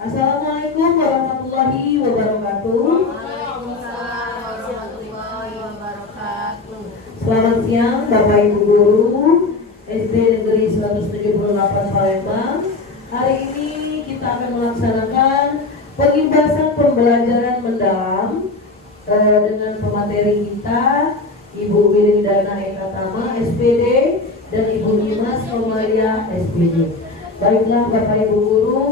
Assalamualaikum warahmatullahi wabarakatuh. Waalaikumsalam warahmatullahi wabarakatuh. Selamat siang Bapak Ibu Guru SD Negeri 178 Palembang. Hari ini kita akan melaksanakan pengintasan pembelajaran mendalam dengan pemateri kita Ibu Wilindana Eka Tama SPD dan Ibu Dimas Romalia SPD. Baiklah Bapak Ibu Guru,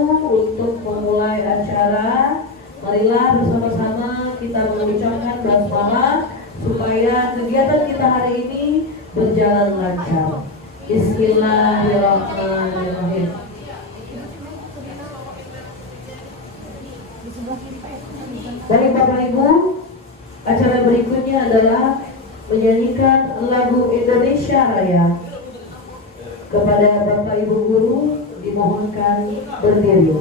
untuk memulai acara, marilah bersama-sama kita mengucapkan basmalah supaya kegiatan kita hari ini berjalan lancar. Bismillahirrahmanirrahim. Baik Bapak Ibu, acara berikutnya adalah menyanyikan lagu Indonesia Raya. Kepada Bapak Ibu Guru dimohonkan berdiri.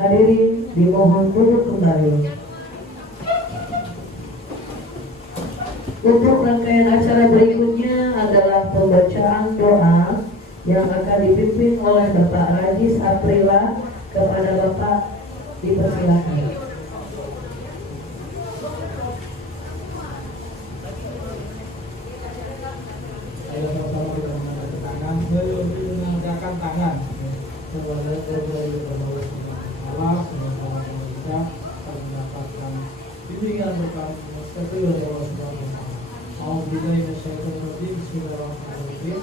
Hadirin dimohon duduk kembali. Untuk rangkaian acara berikutnya adalah pembacaan doa yang akan dipimpin oleh Bapak Rajis Aprila. Kepada Bapak dipersilakan. Ayo sama-sama kita mengangkat tangan, mengangkat tangan. Kepada Allah semoga kita akan mendapatkan bimbingan berkat mustaqil dari Allah Subhanahu wa taala. A'udzubillahi minasyaitonir rajim. Bismillahirrahmanirrahim.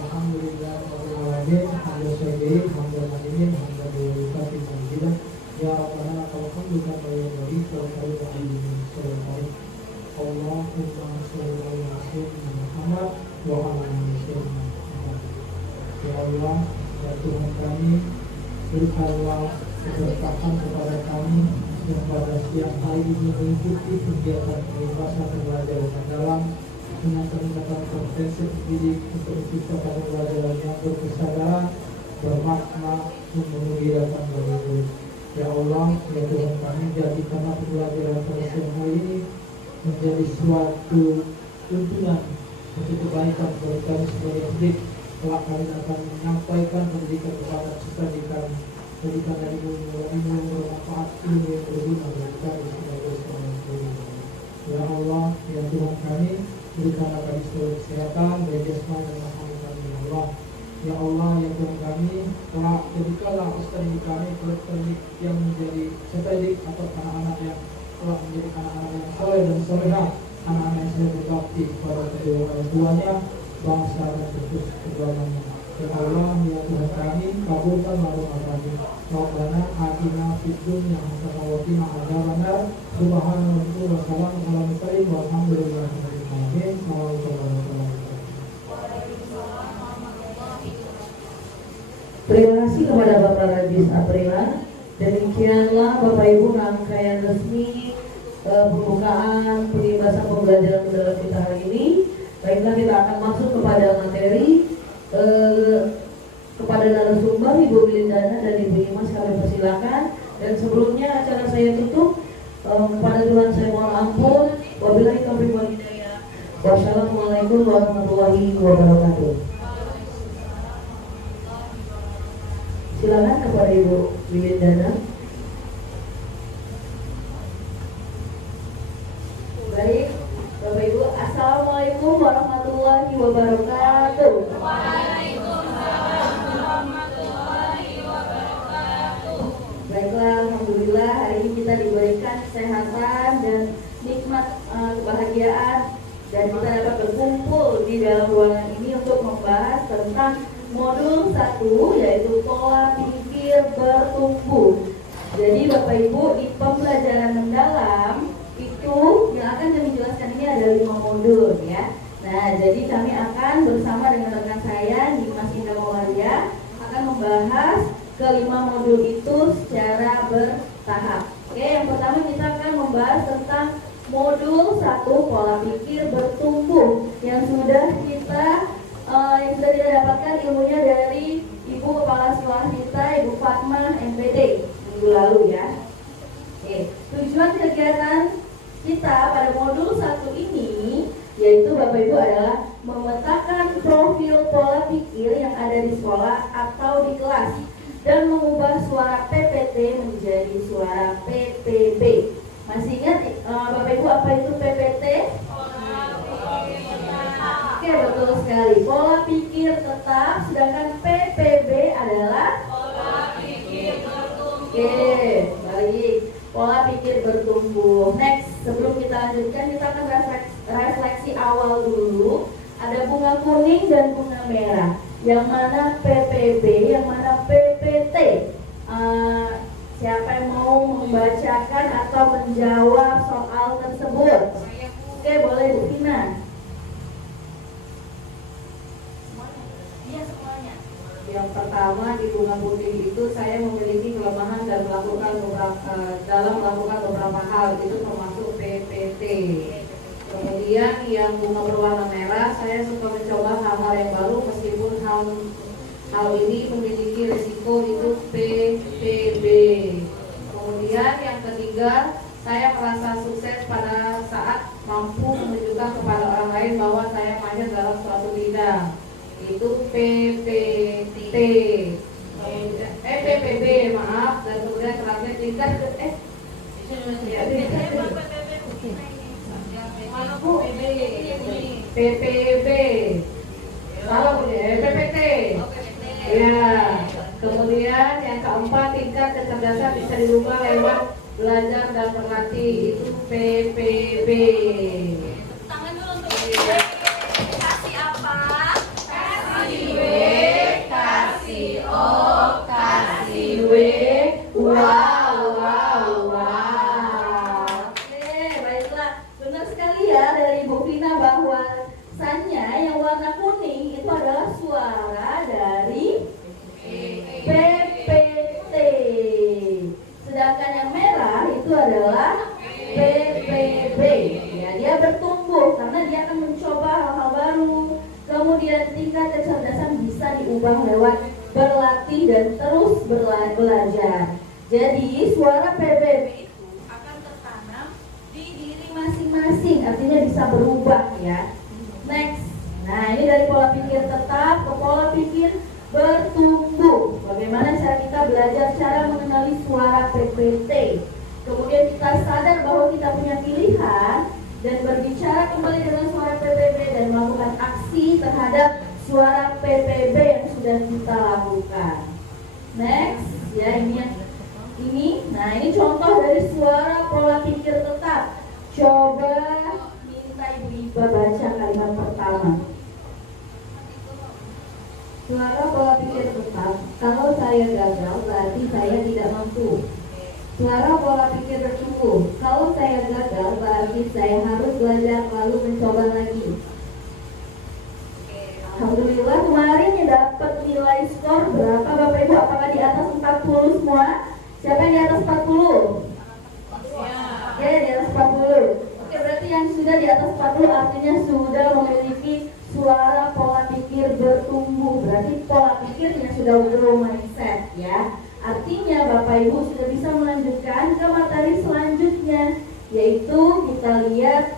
Alhamdulillah rabbil alamin. Hamdallahi hamdan hadimin hamdan lillahi hamdan. Ya Rabbana lakal hamdu kama yanbaghi wa liqadri sultanik. Allahumma shalli ala sayyidina Muhammad wa ala ali sayyidina Muhammad. Ya Allah, ya Tuhan kami, berikanlah keberkahan kepada kami yang pada siang hari ini mengikuti kegiatan pembebasan pembelajaran mendalam dengan peningkatan kompetensi pendidik untuk siswa pada pembelajaran yang berkesadaran, bermakna, memenuhi datang dari murid. Ya Allah, ya Tuhan kami, jadikanlah pembelajaran pada siang hari ini menjadi suatu tuntunan untuk kebaikan bagi kami sebagai pendidik. Kelak kami akan menyampaikan pendidikan kepada siswa kami. Jadikan dari ilmu bermanfaat, ilmu yang berguna bagi kami sebagai seorang guru. Ya Allah, ya Tuhan kami, berikanlah kami seluruh kesehatan, baik jasmani dan rohani kami. Allah. Ya Allah, ya Tuhan kami, telah jadikanlah peserta didik kami peserta didik yang menjadi peserta didik atau anak-anak yang telah menjadi anak-anak yang soleh dan solehah, anak-anak yang sudah berbakti kepada kedua orang tuanya, bangsa dan terus keluarganya. Ya Allah, ya Tuhan kami, kabulkanlah doa kami. Rabbana atina fid dunya hasanah wa qina adzabannar. Subhanallahi wa salamun ala mursalin walhamdulillahi rabbil alamin. Terima kasih kepada Bapak Rajis Aprila. Demikianlah Bapak Ibu rangkaian resmi pembukaan pengibasan pembelajaran mendalam kita hari ini. Baiklah, kita akan masuk kepada materi. Kepada narasumber Ibu Wilindana dan Ibu Imas kami persilakan. Dan sebelumnya acara saya tutup. Kepada Tuhan saya mohon ampun. Wabillahi taufiq wal hidayah. Wassalamualaikum warahmatullahi wabarakatuh. Silakan kepada Ibu Wilindana. Baik, Bapak Ibu, assalamualaikum warahmatullahi wabarakatuh. Baiklah, alhamdulillah hari ini kita diberikan kesehatan dan nikmat kebahagiaan dan kita dapat berkumpul di dalam ruangan ini untuk membahas tentang modul 1 yaitu pola pikir bertumbuh. Jadi Bapak Ibu, di pembelajaran mendalam itu yang akan kami jelaskan ini ada 5 modul ya. Nah, jadi kami akan bersama dengan rekan saya Dimas Indah Maulana akan membahas ke-5 modul itu secara bertahap. Oke, yang pertama kita akan membahas tentang modul 1 pola pikir bertumbuh yang sudah kita dapatkan ilmunya dari Ibu Kepala Sekolah kita, Ibu Fatma MPD minggu lalu ya. Oke, tujuan kegiatan kita pada modul 1 ini yaitu Bapak Ibu adalah memetakan profil pola pikir yang ada di sekolah atau di kelas dan mengubah suara PPT menjadi suara PPB. Masih ingat Bapak Ibu apa itu PPT? Oke, betul sekali. Pola pikir tetap, sedangkan PPB adalah pola pikir bertumbuh. Oke, baik. Pola pikir bertumbuh. Next, sebelum kita lanjutkan, kita akan refleksi awal dulu. Ada bunga kuning dan bunga merah. Yang mana PPB, yang mana PPT? Siapa yang mau membacakan atau menjawab soal tersebut? Oke, boleh Bu Vina. Yang pertama, di bunga putih itu saya memiliki kelemahan dan melakukan beberapa hal, itu termasuk PPT. Kemudian yang bunga berwarna merah, saya suka mencoba hal-hal yang baru meskipun hal ini memiliki risiko, itu PPB. Kemudian yang ketiga, saya merasa sukses pada saat mampu menunjukkan kepada orang lain bahwa saya mahir dalam suatu bidang, itu PPT. PPB, maaf. Dan kemudian terakhir tingkat PPB. Salah Bu, PPT. Ya. Kemudian yang keempat, tingkat kecerdasan bisa dirubah lewat belajar dan berlatih, itu PPB. Tangan dulu untuk kasih apa? Kasih W, kasih O, kasih W. Wow. Oke, baiklah. Benar sekali ya dari Bu Vina bahwasannya yang warna kuning itu adalah suara dari PPT. Sedangkan yang merah itu adalah PPB. Ya, dia bertumbuh karena dia akan mencoba hal-hal baru. Kemudian tingkat kecerdasan bisa diubah lewat berlatih dan terus belajar. Jadi suara PPB itu akan tertanam di diri masing-masing, artinya bisa berubah ya. Next. Nah, ini dari pola pikir tetap ke pola pikir bertumbuh. Bagaimana cara kita belajar cara mengenali suara PPT. Kemudian kita sadar bahwa kita punya pilihan dan berbicara kembali dengan suara PPB dan melakukan aksi terhadap suara PPB yang sudah kita lakukan. Next, ya nah ini contoh dari suara pola pikir tetap. Coba minta Ibu Iba baca kalimat pertama. Suara pola pikir tetap, kalau saya gagal berarti saya tidak mampu. Suara pola pikir bertumbuh, kalau saya gagal berarti saya harus belajar lalu mencoba lagi. Alhamdulillah kemarin yang dapat nilai skor berapa Bapak Ibu? Apakah di atas 40 semua? Siapa yang di atas 40? Oke, di atas 40. Oke, berarti yang sudah di atas 40 artinya sudah memiliki suara pola pikir bertumbuh. Berarti pola pikirnya sudah grow mindset ya. Artinya Bapak Ibu sudah bisa melanjutkan ke materi selanjutnya, yaitu kita lihat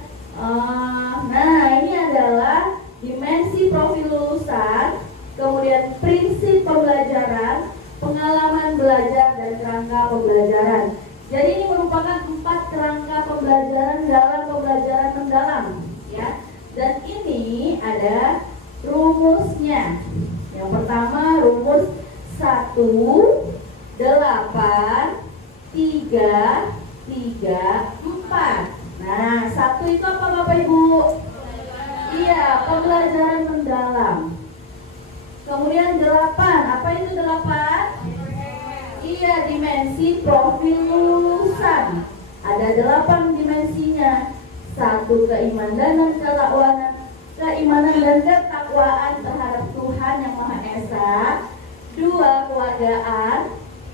nah ini adalah dimensi profil lulusan, kemudian prinsip pembelajaran, pengalaman belajar, dan kerangka pembelajaran. Jadi ini merupakan 4 kerangka pembelajaran dalam pembelajaran mendalam ya. Dan ini ada rumusnya. Yang pertama rumus 1 8 3 3 4. Nah, 1 itu apa Bapak Ibu? Iya, pembelajaran mendalam. Kemudian 8, apa itu 8? Iya, dimensi profil lulusan. Ada 8 dimensinya. 1 keimanan dan ketakwaan terhadap Tuhan yang Maha Esa. 2 keluargaan,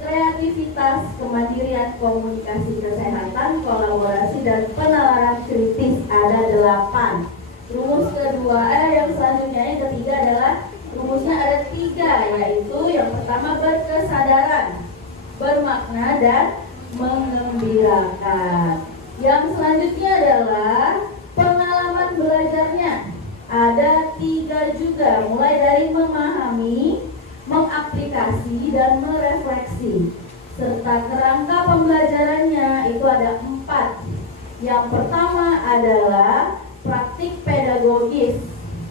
kreativitas, kemandirian, komunikasi, kesehatan, kolaborasi, dan penalaran kritis. Ada 8. Rumus kedua, yang selanjutnya yang ketiga adalah rumusnya ada 3, yaitu yang pertama berkesadaran, bermakna, dan mengembirakan. Yang selanjutnya adalah pengalaman belajarnya. Ada 3 juga, mulai dari memahami, mengaplikasi, dan merefleksi. Serta kerangka pembelajarannya itu ada 4. Yang pertama adalah praktik pedagogis,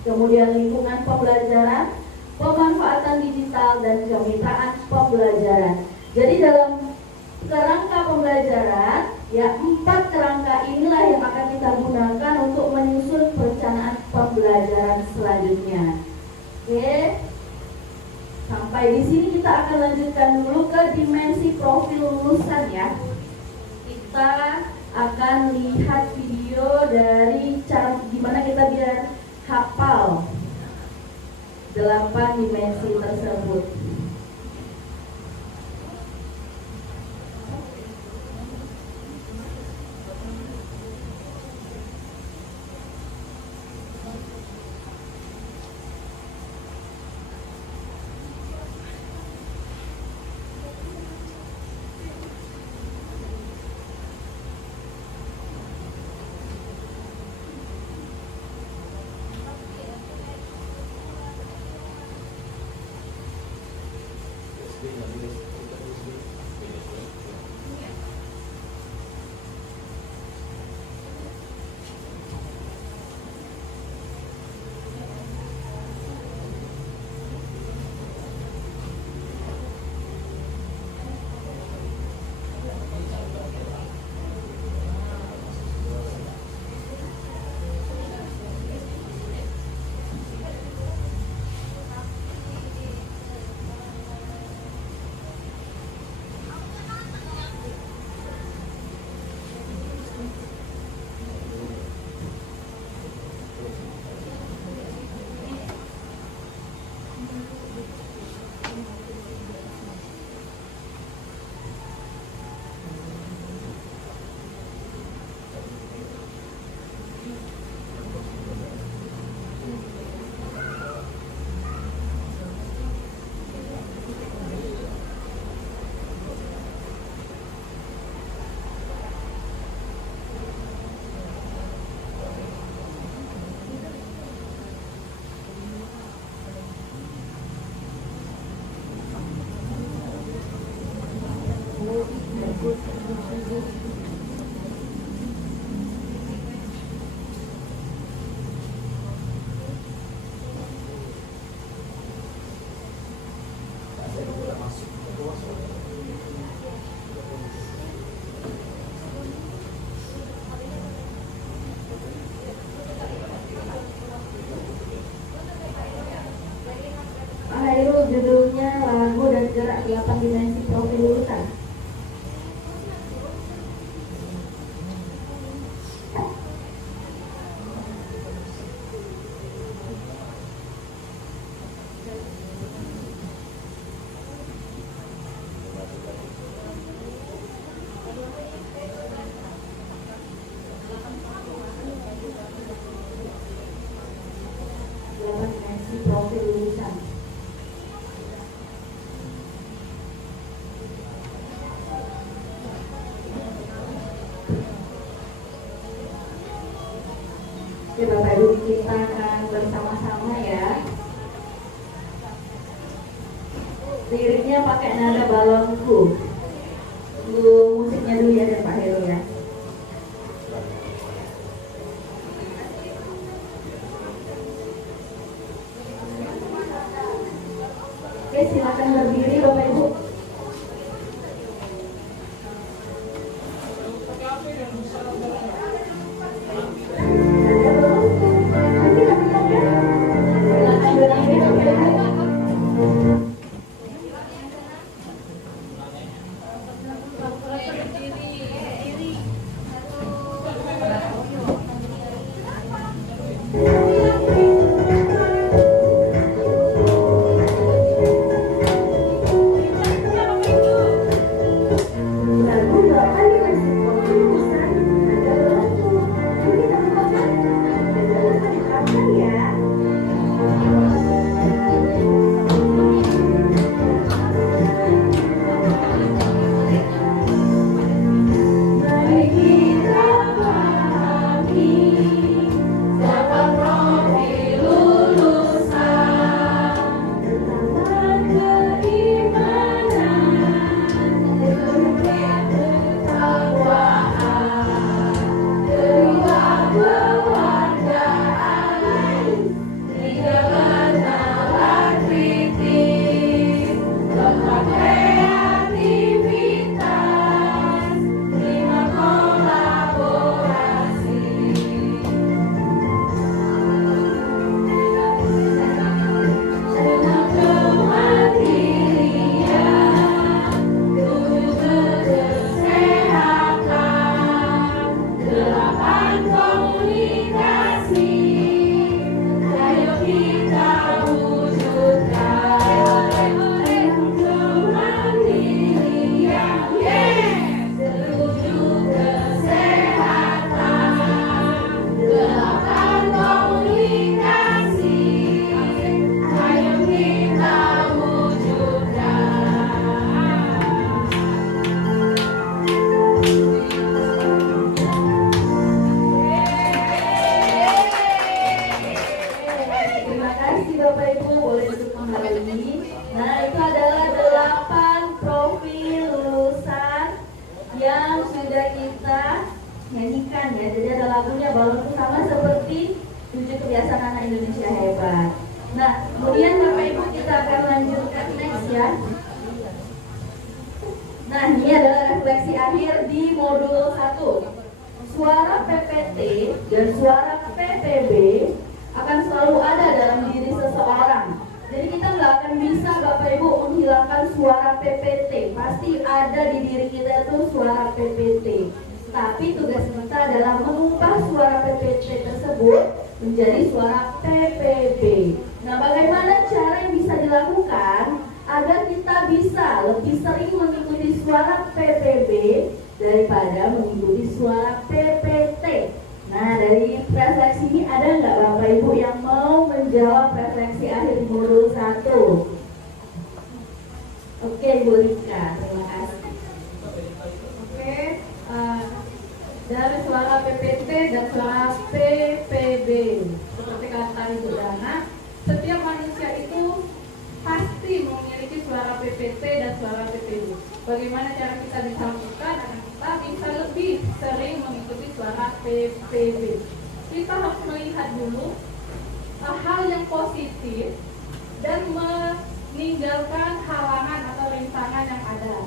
kemudian lingkungan pembelajaran, pemanfaatan digital, dan kemitraan pembelajaran. Jadi dalam kerangka pembelajaran, ya 4 kerangka inilah yang akan kita gunakan untuk menyusun perencanaan pembelajaran selanjutnya. Oke. Sampai di sini kita akan lanjutkan dulu ke dimensi profil lulusan ya. Kita akan lihat video dari cara gimana kita biar hafal 8 dimensi tersebut. Pak Hairul, judulnya lagu dan gerak 8 dimensi profil lulusan. Profil lulusan. Oke Bapak Ibu, kita akan bersama-sama ya. Liriknya pakai nada balonku. Tunggu musiknya dulu ya Pak Heru ya. Oke, silakan berdiri Bapak Ibu. Ada belum? Nanti ya. Silakan berdiri Bapak Ibu. Lagu 8 dimensi profil lulusan. Ada belum? Nanti teman-teman dan jangan diterapkan ya. Mari kita pahami 8 profil lulusan. Tentang keimanan, ketakwaan, kewargaan, tiga nalar kritis, keempat kreativitas, 5 kolaborasi. Enam kemandirian, 7 kesehatan, 8 komunikasi. Ayo kita wujudkan. 6 kemandirian, 7 kesehatan, 8 komunikasi. Ayo kita wujudkan. Terima kasih Bapak Ibu, boleh duduk kembali. Nah, itu adalah 8 profil lulusan yang sudah kita nyanyikan ya. Jadi ada lagunya balonku sama seperti 7 kebiasaan anak Indonesia hebat. Nah, kemudian Bapak Ibu kita akan lanjutkan next ya. Nah, ini adalah refleksi akhir di modul 1. Suara PPT dan suara PPB akan selalu ada dalam diri seseorang. Jadi kita nggak akan bisa Bapak Ibu menghilangkan suara PPT. Pasti ada di diri kita itu suara PPT. Tapi tugas kita adalah mengubah suara PPT tersebut menjadi suara PPB. Nah, bagaimana cara yang bisa dilakukan agar kita bisa lebih sering mengikuti suara PPB daripada mengikuti suara PPT? Nah, dari refleksi ini ada nggak Bapak Ibu yang mau menjawab refleksi akhir modul 1? Oke, Bu Rika, terima kasih. Oke, dari suara PPT dan suara PPB, seperti kata Ibu Dana, setiap manusia itu pasti memiliki suara PPT dan suara PPB. Bagaimana cara kita bisa lakukan agar kita bisa lebih sering mengikuti suara PPB? Kita harus melihat dulu hal yang positif dan meninggalkan halangan atau rintangan kewenangan yang ada.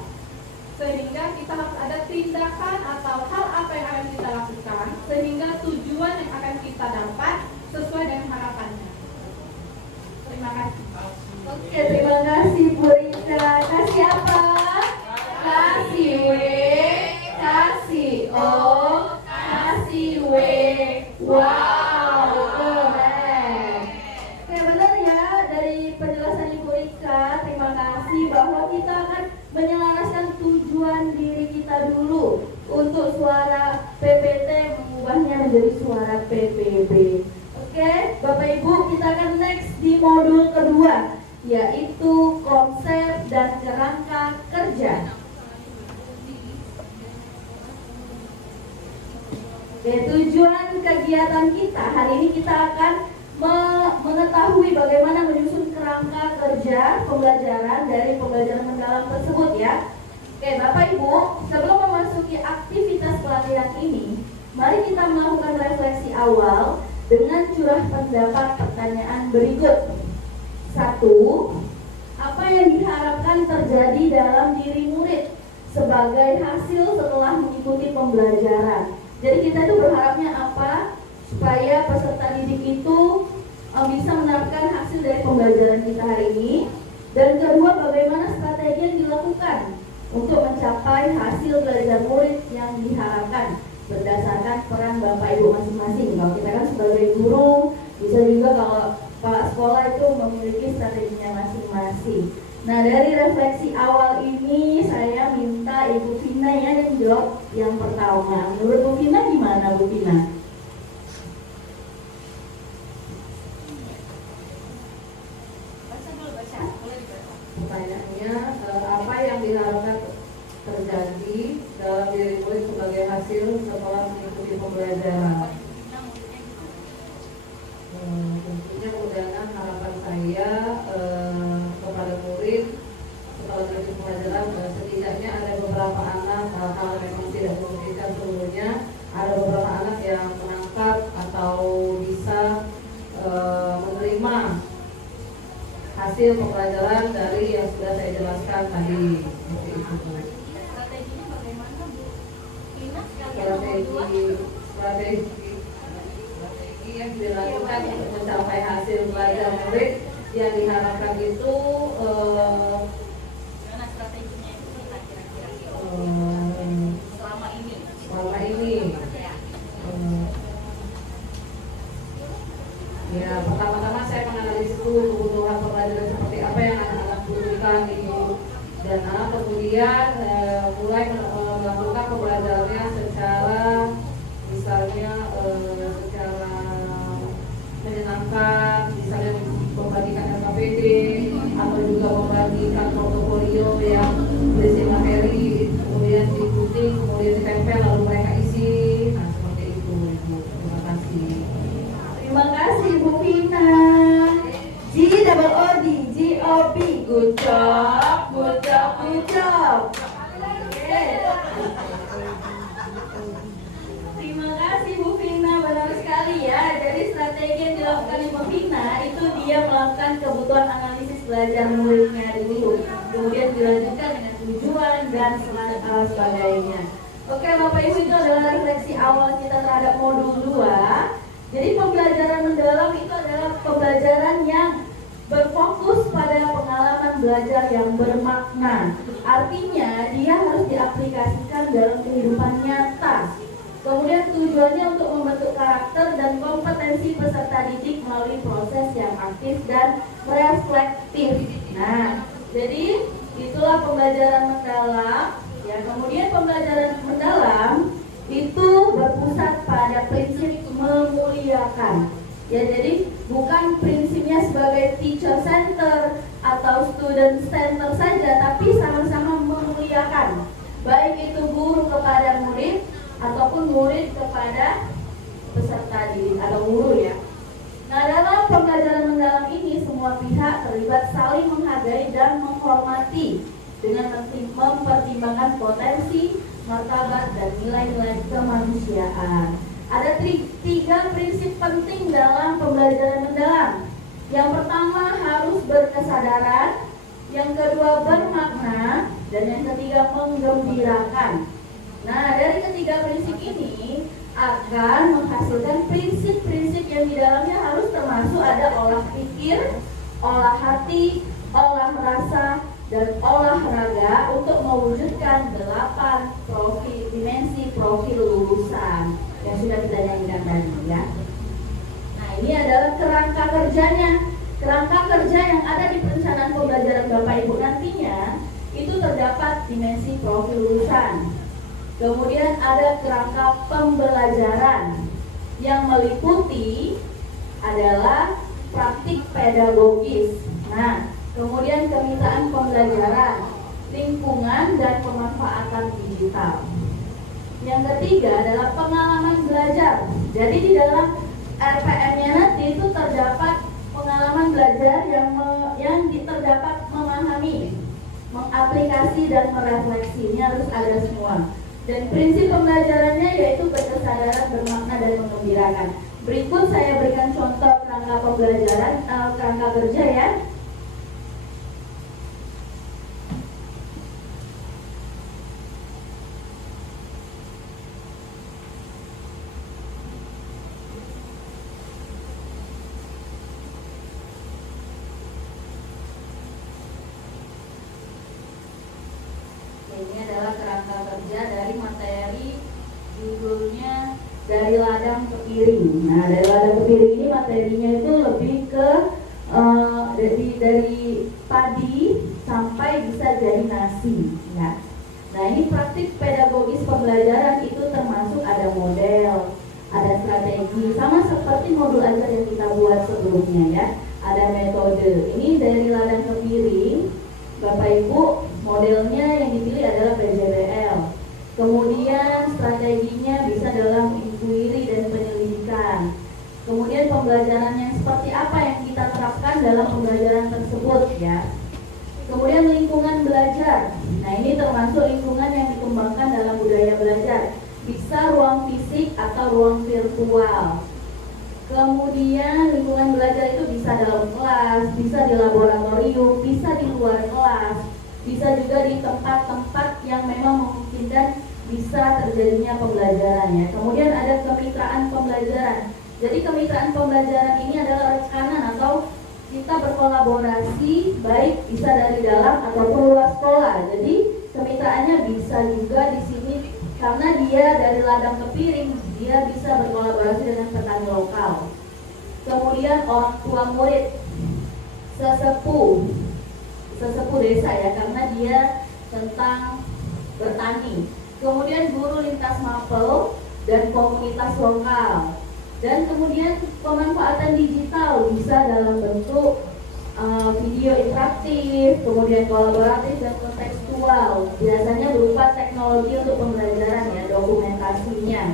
Sehingga kita harus ada tindakan atau hal apa yang akan kita lakukan sehingga tujuan yang akan kita dapat sesuai dengan harapannya. Terima kasih. Oke, terima kasih Bu Rika. Kasih apa? Kasih W, kasih O, kasih W. Wow, keren. Oke, benar ya dari penjelasan Ibu Rika. Terima kasih bahwa kita akan menyelaraskan tujuan diri kita dulu untuk suara PPT mengubahnya menjadi suara PPB. Oke, Bapak Ibu, kita akan next di modul kedua, yaitu konsep dan kerangka kerja. Oke, tujuan kegiatan kita hari ini kita akan mengetahui bagaimana menyusun kerangka kerja pembelajaran dari pembelajaran mendalam tersebut ya. Oke, Bapak Ibu, sebelum memasuki aktivitas pelatihan ini, mari kita melakukan refleksi awal dengan curah pendapat pertanyaan berikut. 1. Apa yang diharapkan terjadi dalam diri murid sebagai hasil setelah mengikuti pembelajaran? Jadi kita itu berharapnya apa supaya peserta didik itu bisa menerapkan hasil dari pembelajaran kita hari ini. Dan kedua, bagaimana strategi yang dilakukan untuk mencapai hasil belajar murid yang diharapkan berdasarkan peran Bapak Ibu masing-masing. Kalau kita kan sebagai guru, bisa juga kalau kepala sekolah itu memiliki strateginya masing-masing. Nah, dari refleksi awal ini saya minta Ibu Vina ya yang jawab yang pertama. Menurut Bu Vina gimana Bu Vina? Pertanyaannya, apa yang diharapkan terjadi dalam diri murid sebagai hasil setelah mengikuti pembelajaran? Tentunya mudah-mudahan harapan saya kepada murid setelah mengikuti pembelajaran, setidaknya ada beberapa anak, kalau memang tidak memungkinkan seluruhnya, ada beberapa anak yang menangkap atau bisa menerima hasil pembelajaran dari yang sudah saya jelaskan tadi. Seperti itu. Strateginya bagaimana Bu? Vina Strategi yang dilakukan untuk mencapai hasil belajar murid yang diharapkan itu Gimana strateginya itu kira-kira selama ini? Ya, pertama-tama saya menganalisis dulu kebutuhan pembelajaran seperti apa yang anak-anak butuhkan itu, dan kemudian mulai melakukan pembelajarannya secara misalnya secara menyenangkan, misalnya membagikan LKPD atau juga membagikan portofolio yang berisi materi, kemudian diikuti, kemudian ditempel lalu mereka isi. Nah, seperti itu Ibu. Terima kasih. Terima kasih Bu Vina. GOOD, good job, good job, good job. Oke. Terima kasih Bu Vina, benar sekali ya. Jadi strategi yang dilakukan Ibu Vina itu dia melakukan kebutuhan analisis belajar muridnya dulu, kemudian dilanjutkan dengan tujuan dan sebagainya. Oke Bapak Ibu, itu adalah refleksi awal kita terhadap modul 2. Jadi pembelajaran mendalam itu adalah pembelajaran yang berfokus pada pengalaman belajar yang bermakna. Artinya dia harus diaplikasikan dalam kehidupan nyata. Kemudian tujuannya untuk membentuk karakter dan kompetensi peserta didik melalui proses yang aktif dan reflektif. Nah, jadi itulah pembelajaran mendalam. Ya, kemudian pembelajaran mendalam itu berpusat pada prinsip memuliakan. Ya, jadi bukan prinsipnya sebagai teacher center atau student center saja, tapi sama-sama memuliakan. Baik itu guru kepada murid ataupun murid kepada peserta didik atau guru ya. Nah, dalam pembelajaran mendalam ini semua pihak terlibat saling menghargai dan menghormati dengan mempertimbangkan potensi, martabat, dan nilai-nilai kemanusiaan. Ada 3 prinsip penting dalam pembelajaran mendalam. Yang pertama harus berkesadaran, yang kedua bermakna, Dan yang ketiga, menggembirakan. Nah, dari ketiga prinsip ini akan menghasilkan prinsip-prinsip yang di dalamnya harus termasuk ada olah pikir, olah hati, olah rasa, dan olahraga untuk mewujudkan 8 dimensi profil lulusan yang sudah kita nyanyikan tadi ya. Nah, ini adalah kerangka kerjanya. Kerangka kerja yang ada di perencanaan pembelajaran Bapak Ibu nantinya itu terdapat dimensi profil lulusan. Kemudian ada kerangka pembelajaran yang meliputi adalah praktik pedagogis. Nah, kemudian kemitraan pembelajaran, lingkungan, dan pemanfaatan digital. Yang ketiga adalah pengalaman belajar. Jadi di dalam RPM-nya nanti itu terdapat pengalaman belajar yang terdapat memahami, mengaplikasi, dan merefleksi. Ini harus ada semua. Dan prinsip pembelajarannya yaitu berkesadaran, bermakna, dan menggembirakan. Berikut saya berikan contoh kerangka pembelajaran, kerangka kerja ya. Ini adalah kerangka kerja dari materi judulnya dari ladang ke piring. Nah, dari ladang ke piring ini materinya itu lebih ke dari padi sampai bisa jadi nasi ya. Nah, ini praktik pedagogis pembelajaran itu termasuk ada model, ada strategi, sama seperti modul ajar yang kita buat sebelumnya ya. Ada metode. Ini dari ladang ke piring, Bapak Ibu, modelnya yang dipilih adalah PJBL. Kemudian strateginya bisa dalam inquiry dan penyelidikan. Kemudian pembelajarannya seperti apa yang kita terapkan dalam pembelajaran tersebut ya. Kemudian lingkungan belajar. Nah, ini termasuk lingkungan yang dikembangkan dalam budaya belajar. Bisa ruang fisik atau ruang virtual. Kemudian lingkungan belajar itu bisa dalam kelas, bisa di laboratorium, bisa di luar kelas, bisa juga di tempat-tempat yang memang memungkinkan bisa terjadinya pembelajaran ya. Kemudian ada kemitraan pembelajaran. Jadi kemitraan pembelajaran ini adalah rekanan atau kita berkolaborasi baik bisa dari dalam ataupun luar sekolah. Jadi kemitraannya bisa juga di sini karena dia dari ladang ke piring, dia bisa berkolaborasi dengan petani lokal. Kemudian orang tua murid, sesepuh desa ya, karena dia tentang bertani. Kemudian guru lintas mapel dan komunitas lokal. Dan kemudian pemanfaatan digital bisa dalam bentuk video interaktif, kemudian kolaboratif dan kontekstual. Biasanya berupa teknologi untuk pembelajaran ya, dokumentasinya.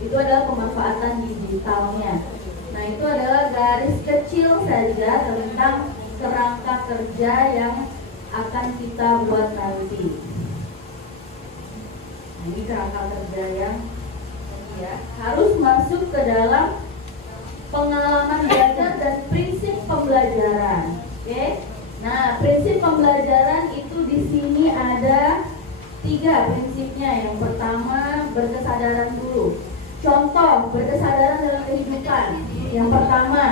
Itu adalah pemanfaatan digitalnya. Nah, itu adalah garis kecil saja tentang kerangka kerja yang akan kita buat nanti. Nah, ini kerangka kerja yang ya, harus masuk ke dalam pengalaman belajar dan prinsip pembelajaran. Oke. Nah, prinsip pembelajaran itu di sini ada 3 prinsipnya. Yang pertama, berkesadaran dulu. Contoh berkesadaran dalam kehidupan. Yang pertama,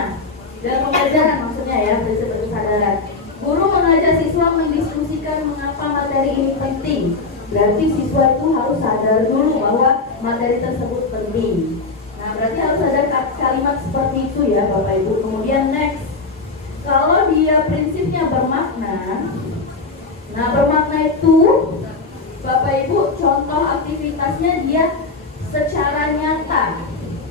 dalam pembelajaran maksudnya ya, prinsip berkesadaran. Guru mengajak siswa mendiskusikan mengapa materi ini penting. Berarti siswa itu harus sadar dulu bahwa materi tersebut penting. Nah, berarti harus ada kalimat seperti itu ya Bapak Ibu. Kemudian next, kalau dia prinsipnya bermakna. Nah, bermakna itu Bapak Ibu contoh aktivitasnya dia secara nyata.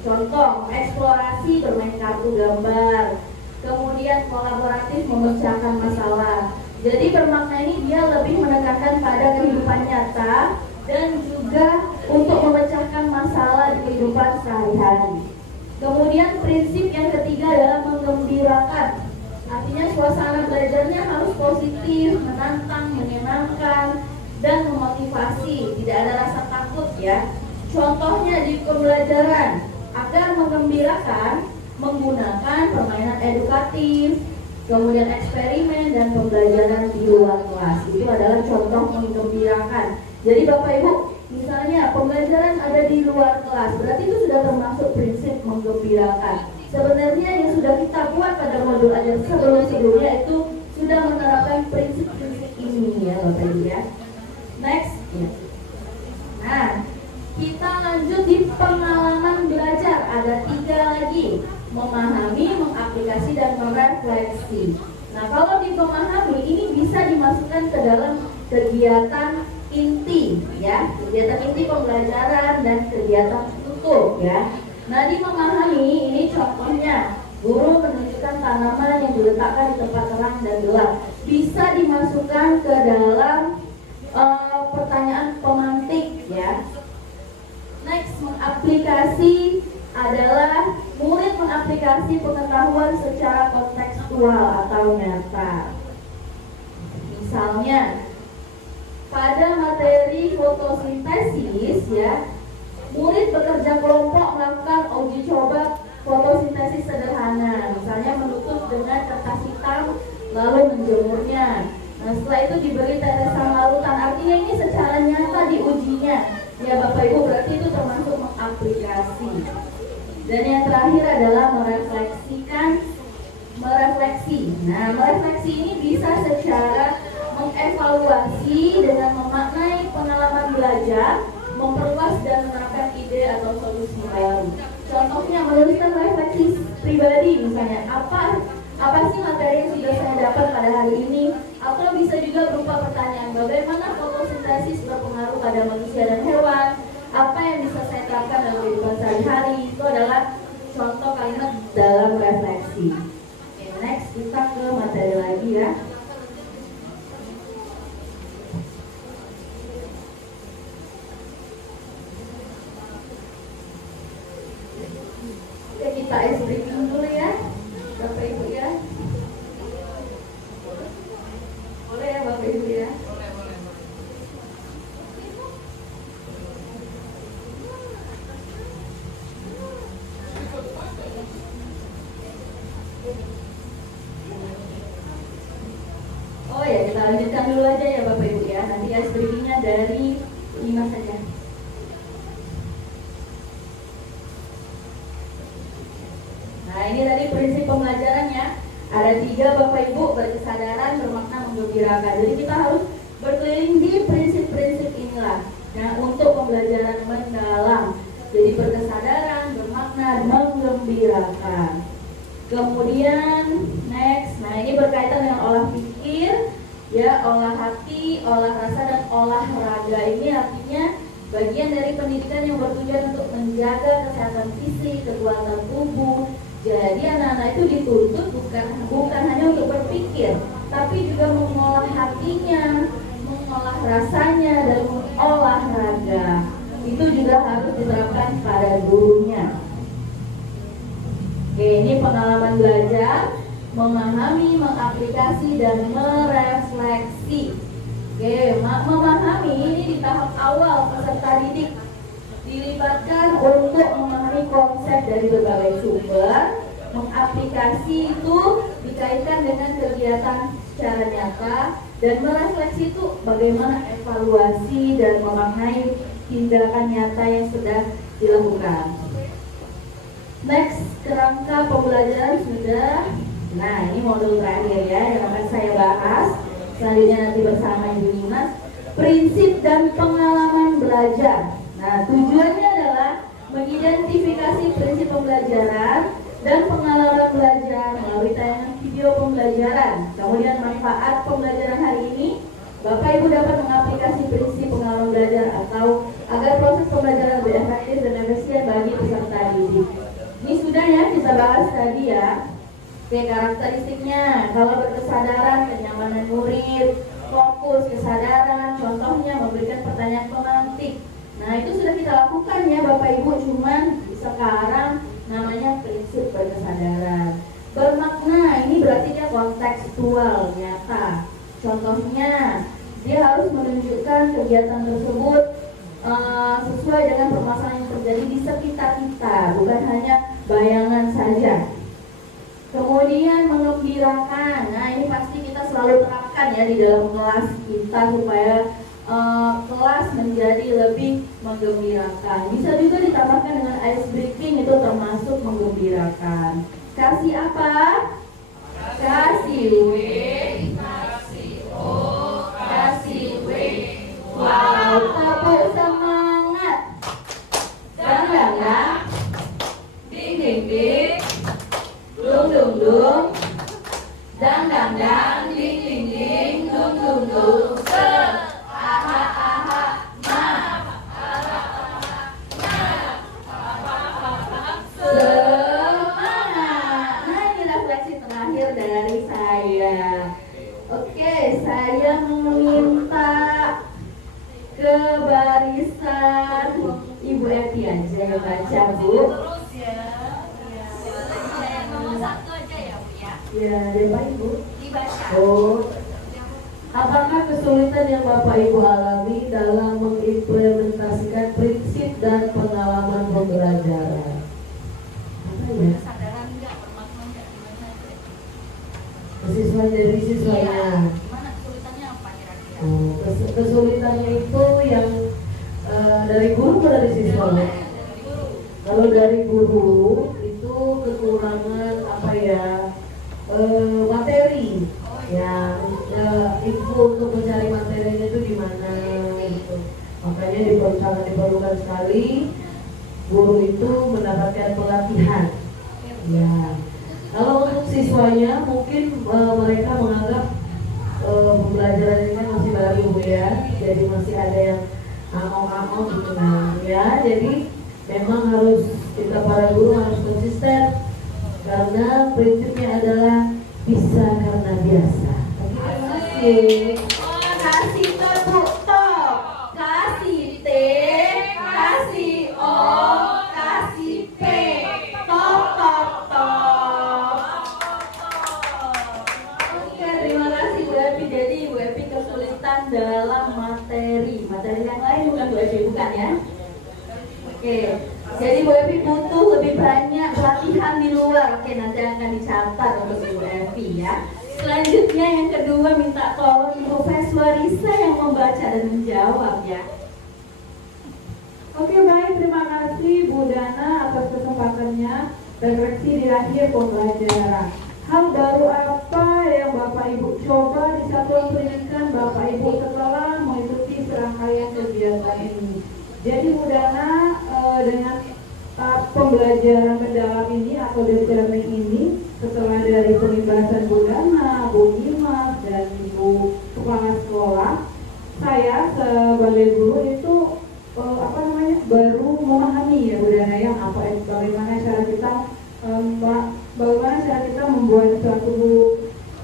Contoh eksplorasi bermain kartu gambar. Kemudian kolaboratif memecahkan masalah. Jadi bermakna ini dia lebih menekankan pada kehidupan nyata dan juga untuk memecahkan masalah di kehidupan sehari-hari. Kemudian prinsip yang ketiga adalah menggembirakan. Artinya suasana belajarnya harus positif, menantang, menyenangkan, dan memotivasi. Tidak ada rasa takut ya. Contohnya di pembelajaran, agar menggembirakan menggunakan permainan edukatif, kemudian eksperimen dan pembelajaran di luar kelas. Itu adalah contoh menggembirakan. Jadi Bapak Ibu, misalnya pembelajaran ada di luar kelas, berarti itu sudah termasuk prinsip menggembirakan. Sebenarnya yang sudah kita buat pada modul ajar sebelum-sebelumnya itu sudah menerapkan prinsip-prinsip ini ya Bapak Ibu ya. Next ya. Nah, kita lanjut di pengalaman belajar. Ada 3 lagi, memahami, mengaplikasi, dan merefleksi. Nah, kalau di memahami ini bisa dimasukkan ke dalam kegiatan inti ya, kegiatan inti pembelajaran dan kegiatan tutup ya. Nah, di memahami ini contohnya guru menunjukkan tanaman yang diletakkan di tempat terang dan gelap. Bisa dimasukkan ke dalam pertanyaan pemantik ya. Next, mengaplikasi adalah murid mengaplikasi pengetahuan secara kontekstual atau nyata. Misalnya, pada materi fotosintesis ya, murid bekerja kelompok melakukan uji coba fotosintesis sederhana. Misalnya menutup dengan kertas hitam lalu menjemurnya. Nah, setelah itu diberi tetesan larutan. Artinya ini secara nyata diujinya. Ya Bapak Ibu, berarti itu termasuk mengaplikasi. Dan yang terakhir adalah merefleksi. Nah, merefleksi ini bisa secara mengevaluasi dengan memaknai pengalaman belajar, memperluas dan menerapkan ide atau solusi baru. Contohnya menuliskan refleksi pribadi, misalnya apa sih materi yang sudah saya dapat pada hari ini, atau bisa juga berupa pertanyaan, bagaimana fotosintesis berpengaruh pada manusia dan hewan, apa yang bisa saya terapkan dalam kehidupan sehari-hari. Itu adalah contoh kalimat dalam refleksi. Oke, next kita ke materi lagi ya. Oke, kita ice breaking dulu ya Bapak Ibu ya. Boleh ya Bapak Ibu ya. Oh ya, kita lanjutkan dulu aja ya Bapak Ibu ya. Nanti ice breakingnya dari 5 saja. Nah, ini tadi prinsip pembelajarannya. Ada 3 Bapak Ibu, berkesadaran, bermakna, menggembirakan. Jadi kita harus berkeliling di prinsip-prinsip inilah. Nah, untuk pembelajaran mendalam. Jadi berkesadaran, bermakna, menggembirakan. Kemudian next, nah ini berkaitan dengan olah pikir, ya, olah hati, olah rasa, dan olahraga. Ini artinya bagian dari pendidikan yang bertujuan untuk menjaga kesehatan fisik, kekuatan tubuh. Jadi anak-anak itu dituntut bukan hanya untuk berpikir, tapi juga mengolah hatinya, mengolah rasanya, dan olahraga. Itu juga harus diterapkan pada gurunya. Oke, ini pengalaman belajar, memahami, mengaplikasi, dan merefleksi. Oke, memahami ini di tahap awal peserta didik dilibatkan untuk memahami konsep dari berbagai sumber. Mengaplikasi itu dikaitkan dengan kegiatan secara nyata, dan merefleksi itu bagaimana evaluasi dan memaknai tindakan nyata yang sudah dilakukan. Next, kerangka pembelajaran sudah. Nah, ini modul terakhir ya yang akan saya bahas. Selanjutnya nanti bersama Ibu Nimas, prinsip dan pengalaman belajar. Nah, tujuannya adalah mengidentifikasi prinsip pembelajaran dan pengalaman belajar melalui tayangan video pembelajaran. Kemudian manfaat pembelajaran hari ini, Bapak Ibu dapat mengaplikasi prinsip pengalaman belajar atau agar proses pembelajaran lebih efektif dan efisien bagi peserta didik. Ini sudah ya kita bahas tadi ya. Oke, karakteristiknya, kalau berkesadaran, kenyamanan murid, fokus, kesadaran, contohnya memberikan pertanyaan pemantik. Nah, itu sudah kita lakukan ya Bapak Ibu, cuman sekarang namanya prinsip berkesadaran. Bermakna, ini berarti dia kontekstual, nyata. Contohnya, dia harus menunjukkan kegiatan tersebut sesuai dengan permasalahan yang terjadi di sekitar kita, bukan hanya bayangan saja. Kemudian mengembirakan. Nah, ini pasti kita selalu terapkan ya di dalam kelas kita supaya kelas menjadi lebih menggembirakan. Bisa juga ditambahkan dengan ice breaking, itu termasuk menggembirakan. Kasih apa? Kasih W, kasih O, kasih W. Wow, tepuk semangat. Dang dang dang, ding ding ding, dung dung dung, dang dang dang, ding ding ding, dung dung dung. Aha aha ma, semangat. Nah, ini refleksi terakhir dari saya. Oke, saya meminta ke barisan Ibu Evi aja yang baca, Bu. Terus ya. Yang nomor 1 aja ya, Bu ya. Ya, dari Pak Ibu. Dibaca. Oh, apakah kesulitan yang Bapak Ibu alami dalam mengimplementasikan prinsip dan pengalaman pembelajaran? Apa ya? Kesadaran enggak, bermakna enggak, gimana itu? Siswa dari siswanya. Gimana kesulitannya apa kira-kira? Oh, kesulitannya itu yang dari guru atau dari siswa? Dari guru. Kalau dari guru itu kekurangan apa ya, materi, ya info untuk mencari materinya itu di mana gitu. Makanya sangat diperlukan sekali guru itu mendapatkan pelatihan. Ya, kalau untuk siswanya mungkin mereka menganggap pembelajaran ini kan masih baru ya, jadi masih ada yang angong-angong gitu nah, ya. Jadi memang harus kita para guru harus konsisten karena prinsipnya adalah bisa karena biasa. Terima kasih. Kasih tepuk top, kasih T, kasih O, kasih P, top top top. Oke, terima kasih Bu Evi. Jadi Bu Evi kesulitan dalam materi yang lain bukan Bu Evi, bukan ya? Oke, jadi Bu Evi butuh lebih banyak latihan di luar. Oke, nanti akan dicatat untuk Bu Evi ya. Selanjutnya yang kedua, minta tolong Ibu Veswarisa yang membaca dan menjawab ya. Oke, baik, terima kasih Bu Dana atas kesempatannya refleksi di akhir pembelajaran. Hal baru apa yang Bapak Ibu coba di satuan pendidikan Bapak Ibu setelah mengikuti serangkaian kegiatan ini? Jadi Bu Dana dengan pembelajaran mendalam ini atau dari learning ini, setelah dari penjelasan Bu Dana, Bu Dimas, dan Ibu Kepala Sekolah, saya sebagai guru itu baru memahami ya Bu Dana ya bagaimana cara kita membuat suatu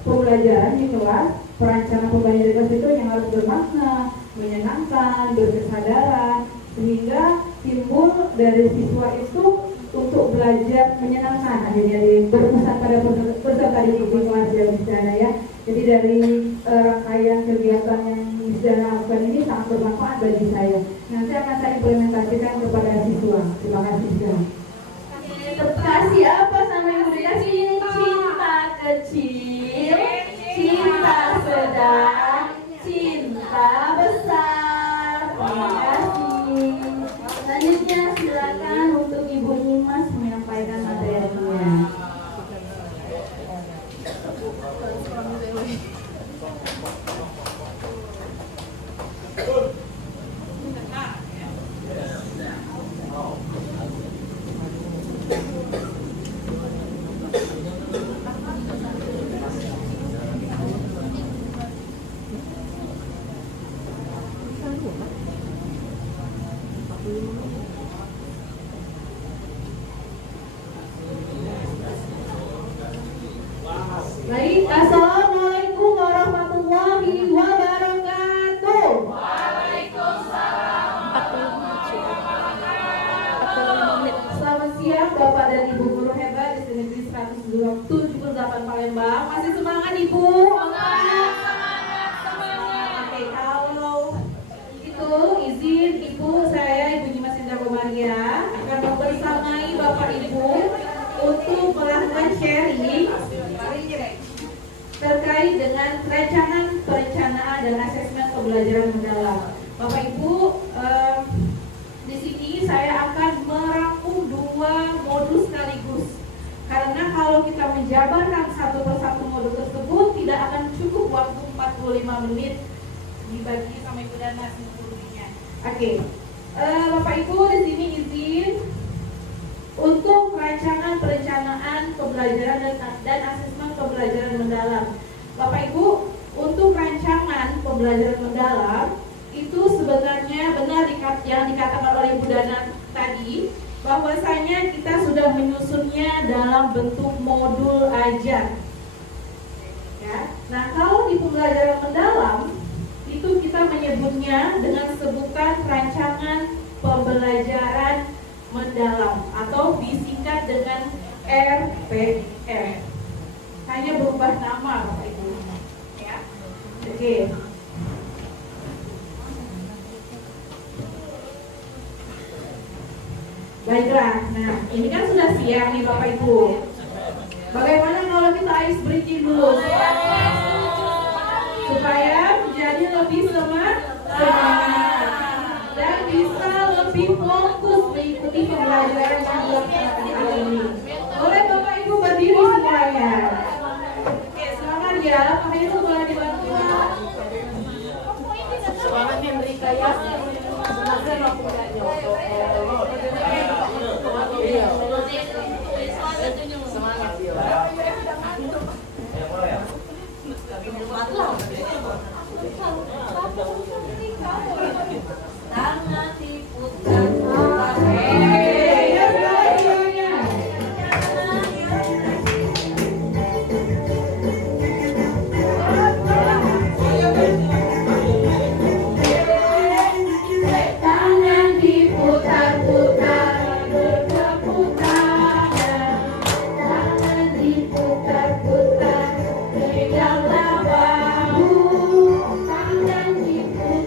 pembelajaran di kelas. Perancangan pembelajaran itu yang harus bermakna, menyenangkan, berkesadaran, sehingga timbul dari siswa itu untuk belajar menyenangkan, jadi berpusat pada peserta di kelas ya Miss Dana ya. Jadi dari rangkaian kegiatan yang Miss Dana lakukan ini sangat bermanfaat bagi saya. Nanti akan saya implementasikan kepada siswa. Terima kasih Miss Dana. Kasih apa sama Ibu dikasih? Cinta kecil, cinta sedang, cinta besar. Terima kasih. Selanjutnya silakan untuk Ibu Dimas menyampaikan materinya. Baik, assalamualaikum warahmatullahi wabarakatuh. Selamat siang Bapak dan Ibu guru hebat di Negeri 178 Palembang. Masih semangat Ibu? Semangat. Oke, kalau itu izin Ibu, saya Ibu Dimas Indra Komaria akan membersamai Bapak Ibu untuk melakukan sharing terkait dengan rancangan perencanaan dan asesmen pembelajaran mendalam. Bapak Ibu, di sini saya akan merangkum 2 modul sekaligus. Karena kalau kita menjabarkan satu persatu modul tersebut tidak akan cukup waktu 45 menit dibagi sama Ibu Dana seluruhnya. Oke, Bapak Ibu di sini izin untuk rancangan perencanaan pembelajaran dan asesmen pembelajaran mendalam. Bapak Ibu, untuk rancangan pembelajaran mendalam itu sebenarnya benar yang dikatakan oleh Ibu Dana tadi, bahwasanya kita sudah menyusunnya dalam bentuk modul aja. Ya. Nah, kalau di pembelajaran mendalam itu kita menyebutnya dengan sebutan rancangan pembelajaran mendalam atau disingkat dengan RPM. Hanya berubah nama, Bapak Ibu. Ya. Oke. Baiklah, nah ini kan sudah siang nih Bapak Ibu. Bagaimana kalau kita ice breaking dulu? Supaya menjadi lebih semangat dan bisa lebih fokus mengikuti pembelajaran yang dilaksanakan hari ini. Boleh Bapak Ibu berdiri semuanya. Oke, semangat ya. Pak Heru boleh dibantu. Semangat Hendrika ya. Semoga aku tidak nyokok. Semangat ya. Tangan diputar. Tangan diputar-putar, bertepuk tangan. Tangan diputar-putar, peganglah bahu. Tangan diputar.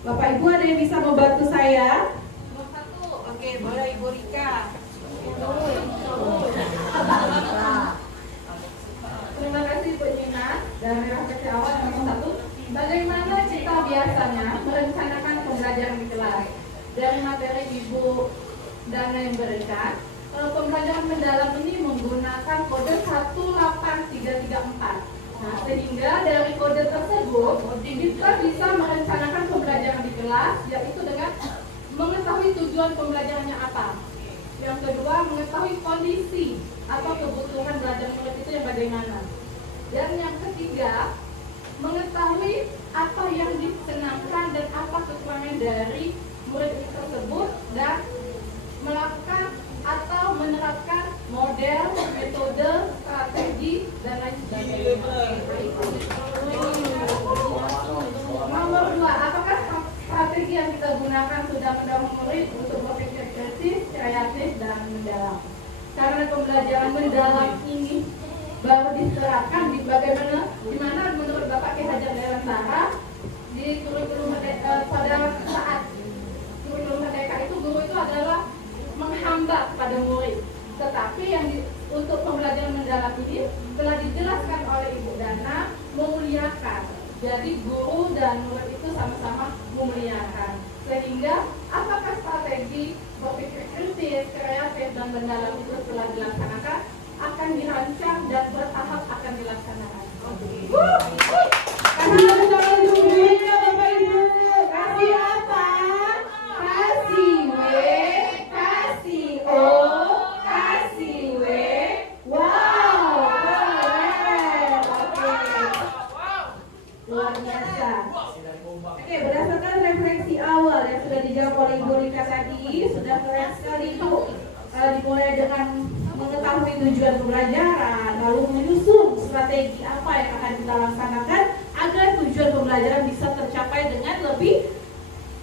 Bapak Ibu ada yang bisa membantu saya? Nomor 1. Oke, boleh Ibu Rika. Terima kasih Bu Nina dan Merah Kecil Awal nomor 1. Bagaimana kita biasanya merencanakan pembelajaran di kelas? Dari materi Ibu Dana yang berikan, pembelajaran mendalam ini menggunakan kode 18334. Nah, sehingga dari kode tersebut kita bisa merencanakan pembelajaran di kelas, yaitu dengan mengetahui tujuan pembelajarannya apa. Yang kedua, mengetahui kondisi atau kebutuhan belajar murid itu yang bagaimana. Dan yang ketiga, mengetahui apa yang disenangkan dan apa kekurangan dari murid tersebut dan melakukan atau menerapkan model, metode, strategi, dan lain sebagainya. Nomor 2, apakah strategi yang kita gunakan sudah mendorong murid untuk berpikir kritis, kreatif, dan mendalam? Karena pembelajaran mendalam ini baru diterapkan di mana menurut Bapak Ki Hajar Dewantara di kurikulum pada saat kurikulum merdeka itu guru itu adalah menghambat pada murid. Tetapi untuk pembelajaran mendalam ini telah dijelaskan oleh Ibu Dana memuliakan. Jadi guru dan murid itu sama-sama memuliakan. Sehingga apakah strategi berpikir kritis, kreatif, dan mendalam itu telah dilaksanakan, akan dirancang dan bertahap akan dilaksanakan. Kasih tepuk tangan Bapak Ibu. Kasih apa? Kasih W, kasih O, kasih W. Wow, keren. Oke. Luar biasa. Oke, berdasarkan refleksi awal yang sudah dijawab oleh Ibu Rika tadi, sudah keren sekali Bu. Dimulai dengan mengetahui tujuan pembelajaran, lalu menyusun strategi apa yang akan kita laksanakan agar tujuan pembelajaran bisa tercapai dengan lebih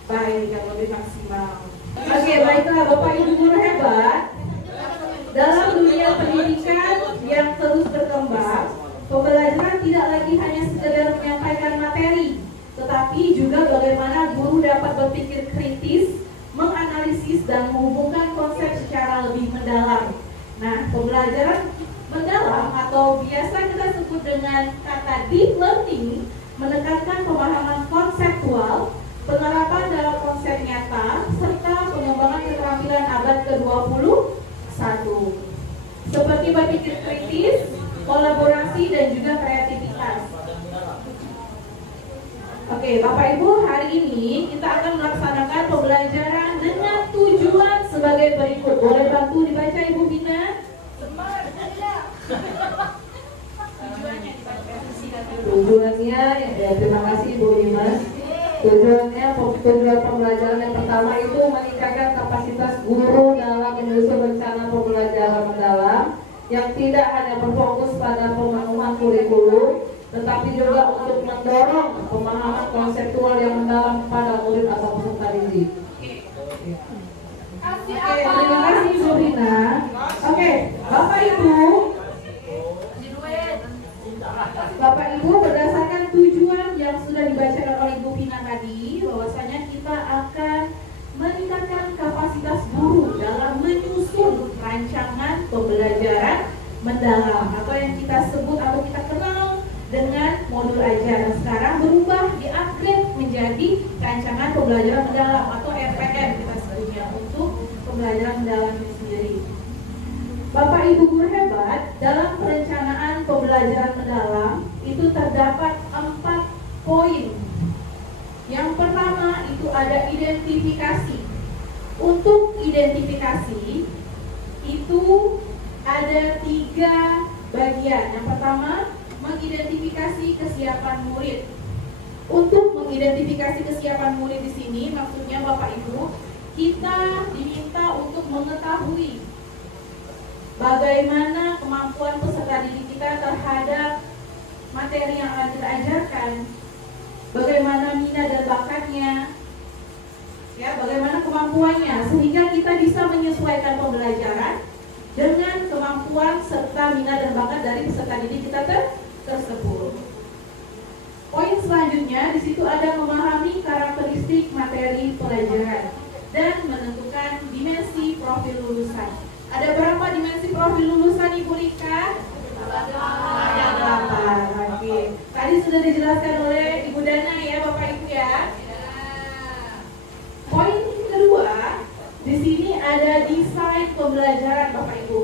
baik dan lebih maksimal. Oke, baiklah Bapak Ibu guru hebat. Dalam dunia pendidikan yang terus berkembang, pembelajaran tidak lagi hanya sekedar menyampaikan materi, tetapi juga bagaimana guru dapat berpikir kritis, menganalisis dan menghubungkan konsep secara lebih mendalam. Nah, pembelajaran mendalam atau biasa kita sebut dengan kata deep learning menekankan pemahaman konseptual, penerapan dalam konsep nyata, serta pengembangan keterampilan abad ke-21 seperti berpikir kritis, kolaborasi, dan juga kreativitas. Oke, Bapak Ibu, hari ini kita akan melaksanakan pembelajaran dengan tujuan sebagai berikut. Boleh bantu dibaca Ibu Bina? Tujuannya, ya terima kasih Ibu Bina. Tujuan pembelajaran yang pertama itu meningkatkan kapasitas guru dalam menyusun rencana pembelajaran mendalam yang tidak hanya berfokus pada pemahaman kurikulum, tetapi juga untuk mendorong pemahaman konseptual yang mendalam pada murid atau peserta didik. Terima kasih Bu Rina. Oke, Bapak Ibu, berdasarkan tujuan yang sudah dibacakan oleh Bu Rina tadi, bahwasanya kita akan meningkatkan kapasitas guru dalam menyusun rancangan pembelajaran mendalam atau yang kita sebut atau kita kenal dengan modul ajar. Sekarang berubah, di-upgrade menjadi rancangan pembelajaran mendalam atau RPM kita sebutnya untuk pembelajaran mendalam itu sendiri. Bapak Ibu guru hebat, dalam perencanaan pembelajaran mendalam itu terdapat 4 poin. Yang pertama itu ada identifikasi. Untuk identifikasi itu ada 3 bagian. Yang pertama, mengidentifikasi kesiapan murid. Untuk mengidentifikasi kesiapan murid di sini, maksudnya Bapak Ibu, kita diminta untuk mengetahui bagaimana kemampuan peserta didik kita terhadap materi yang akan kita ajarkan, bagaimana minat dan bakatnya, ya, bagaimana kemampuannya, sehingga kita bisa menyesuaikan pembelajaran dengan kemampuan serta minat dan bakat dari peserta didik kita tersebut. Poin selanjutnya di situ ada memahami karakteristik pelajaran dan menentukan dimensi profil lulusan. Ada berapa dimensi profil lulusan Ibu Rika? Ada 8. Oke. Tadi sudah dijelaskan oleh Ibu Dana ya Bapak Ibu ya. Poin kedua, di sini ada desain pembelajaran Bapak Ibu.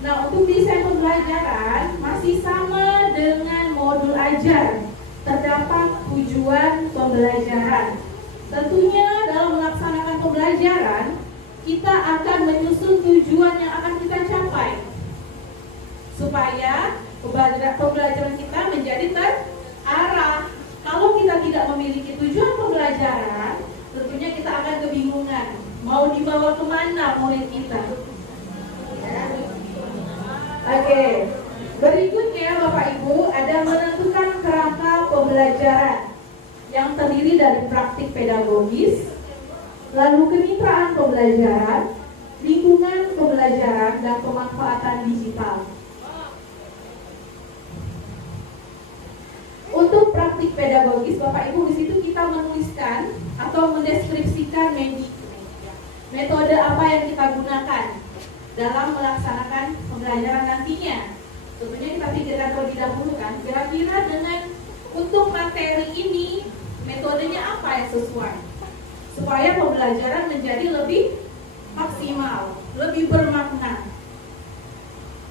Nah, untuk desain pembelajaran masih sama dengan modul ajar. Terdapat tujuan pembelajaran. Tentunya dalam melaksanakan pembelajaran, kita akan menyusun tujuan yang akan kita capai. Supaya pembelajaran kita menjadi terarah. Kalau kita tidak memiliki tujuan pembelajaran, tentunya kita akan kebingungan. Mau dibawa kemana murid kita? Ya. Oke. Berikutnya Bapak Ibu ada menentukan kerangka pembelajaran yang terdiri dari praktik pedagogis, lalu kemitraan pembelajaran, lingkungan pembelajaran, dan pemanfaatan digital. Untuk praktik pedagogis, Bapak Ibu di situ kita menuliskan atau mendeskripsikan metode apa yang kita gunakan dalam melaksanakan pembelajaran nantinya. Tentunya kita pikirkan terlebih dahulu kan, kira-kira dengan untuk materi ini metodenya apa yang sesuai supaya pembelajaran menjadi lebih maksimal, lebih bermakna.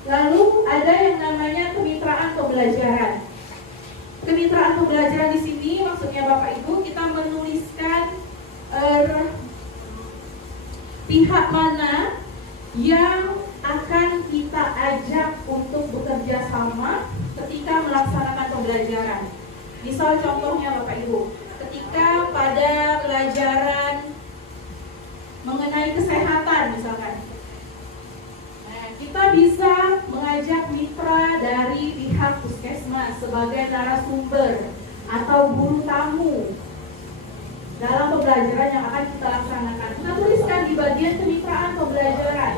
Lalu ada yang namanya kemitraan pembelajaran. Kemitraan pembelajaran di sini maksudnya Bapak Ibu kita menuliskan pihak mana yang akan kita ajak untuk bekerja sama ketika melaksanakan pembelajaran. Misal contohnya Bapak Ibu, ketika pada pelajaran mengenai kesehatan misalkan, kita bisa mengajak mitra dari pihak puskesmas sebagai narasumber atau guru tamu dalam pembelajaran yang akan kita laksanakan. Kita tuliskan di bagian kemitraan pembelajaran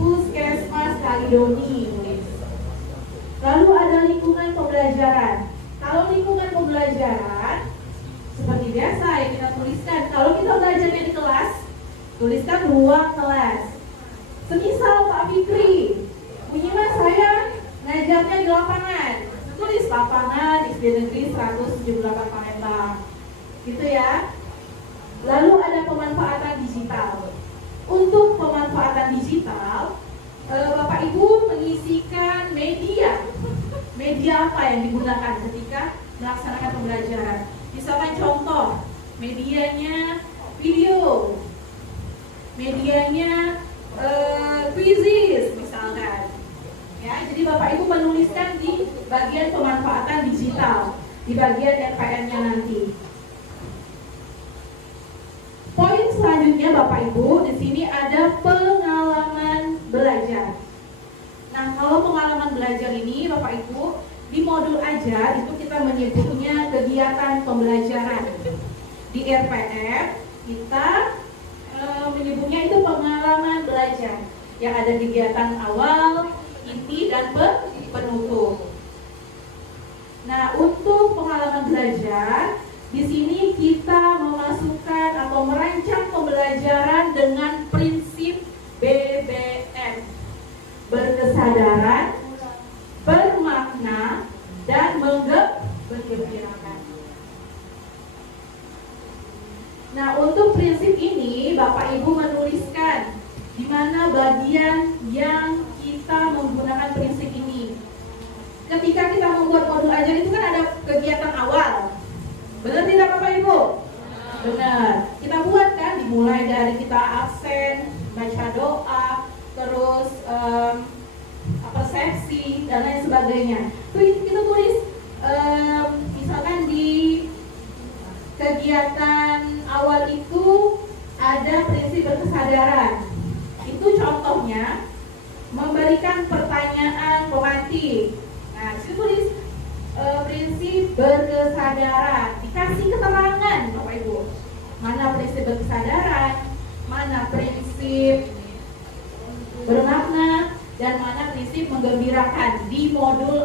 Puskesmas Kalidoni. Lalu ada lingkungan pembelajaran. Kalau lingkungan pembelajaran seperti biasa yang kita tuliskan, kalau kita belajarnya di kelas, tuliskan ruang kelas. Semisal Pak Fikri, bunyi mas saya ngajarnya di lapangan, tulis lapangan SD Negeri 178 Palembang, gitu ya. Lalu ada pemanfaatan digital. Untuk pemanfaatan digital, Bapak Ibu mengisikan media apa yang digunakan ketika melaksanakan pembelajaran. Misalkan contoh, medianya video, medianya quizzes misalkan. Ya, jadi Bapak Ibu menuliskan di bagian pemanfaatan digital, di bagian RPM-nya nanti. Poin selanjutnya Bapak Ibu, di sini ada pengalaman belajar. Nah, kalau pengalaman belajar ini Bapak Ibu, di modul ajar itu kita menyebutnya kegiatan pembelajaran. Di RPM kita menyebutnya itu pengalaman belajar, yang ada kegiatan awal, inti, dan penutup. Nah, untuk pengalaman belajar, di sini kita memasukkan atau merancang pembelajaran dengan prinsip BBM, berkesadaran, bermakna, dan menggembirakan. Nah, untuk prinsip ini Bapak Ibu menuliskan di mana bagian yang kita menggunakan prinsip ini. Ketika kita membuat modul ajar itu kan ada kegiatan awal. Benar tidak Bapak Ibu? Benar. Kita buat kan, dimulai dari kita absen, baca doa, terus persepsi dan lain sebagainya. Itu kita tulis misalkan di kegiatan awal itu ada prinsip berkesadaran. Itu contohnya memberikan pertanyaan pemantik. Nah, itu tulis prinsip berkesadaran, dikasih keterangan Bapak Ibu, mana prinsip berkesadaran, mana prinsip bermakna, dan mana prinsip menggembirakan di modul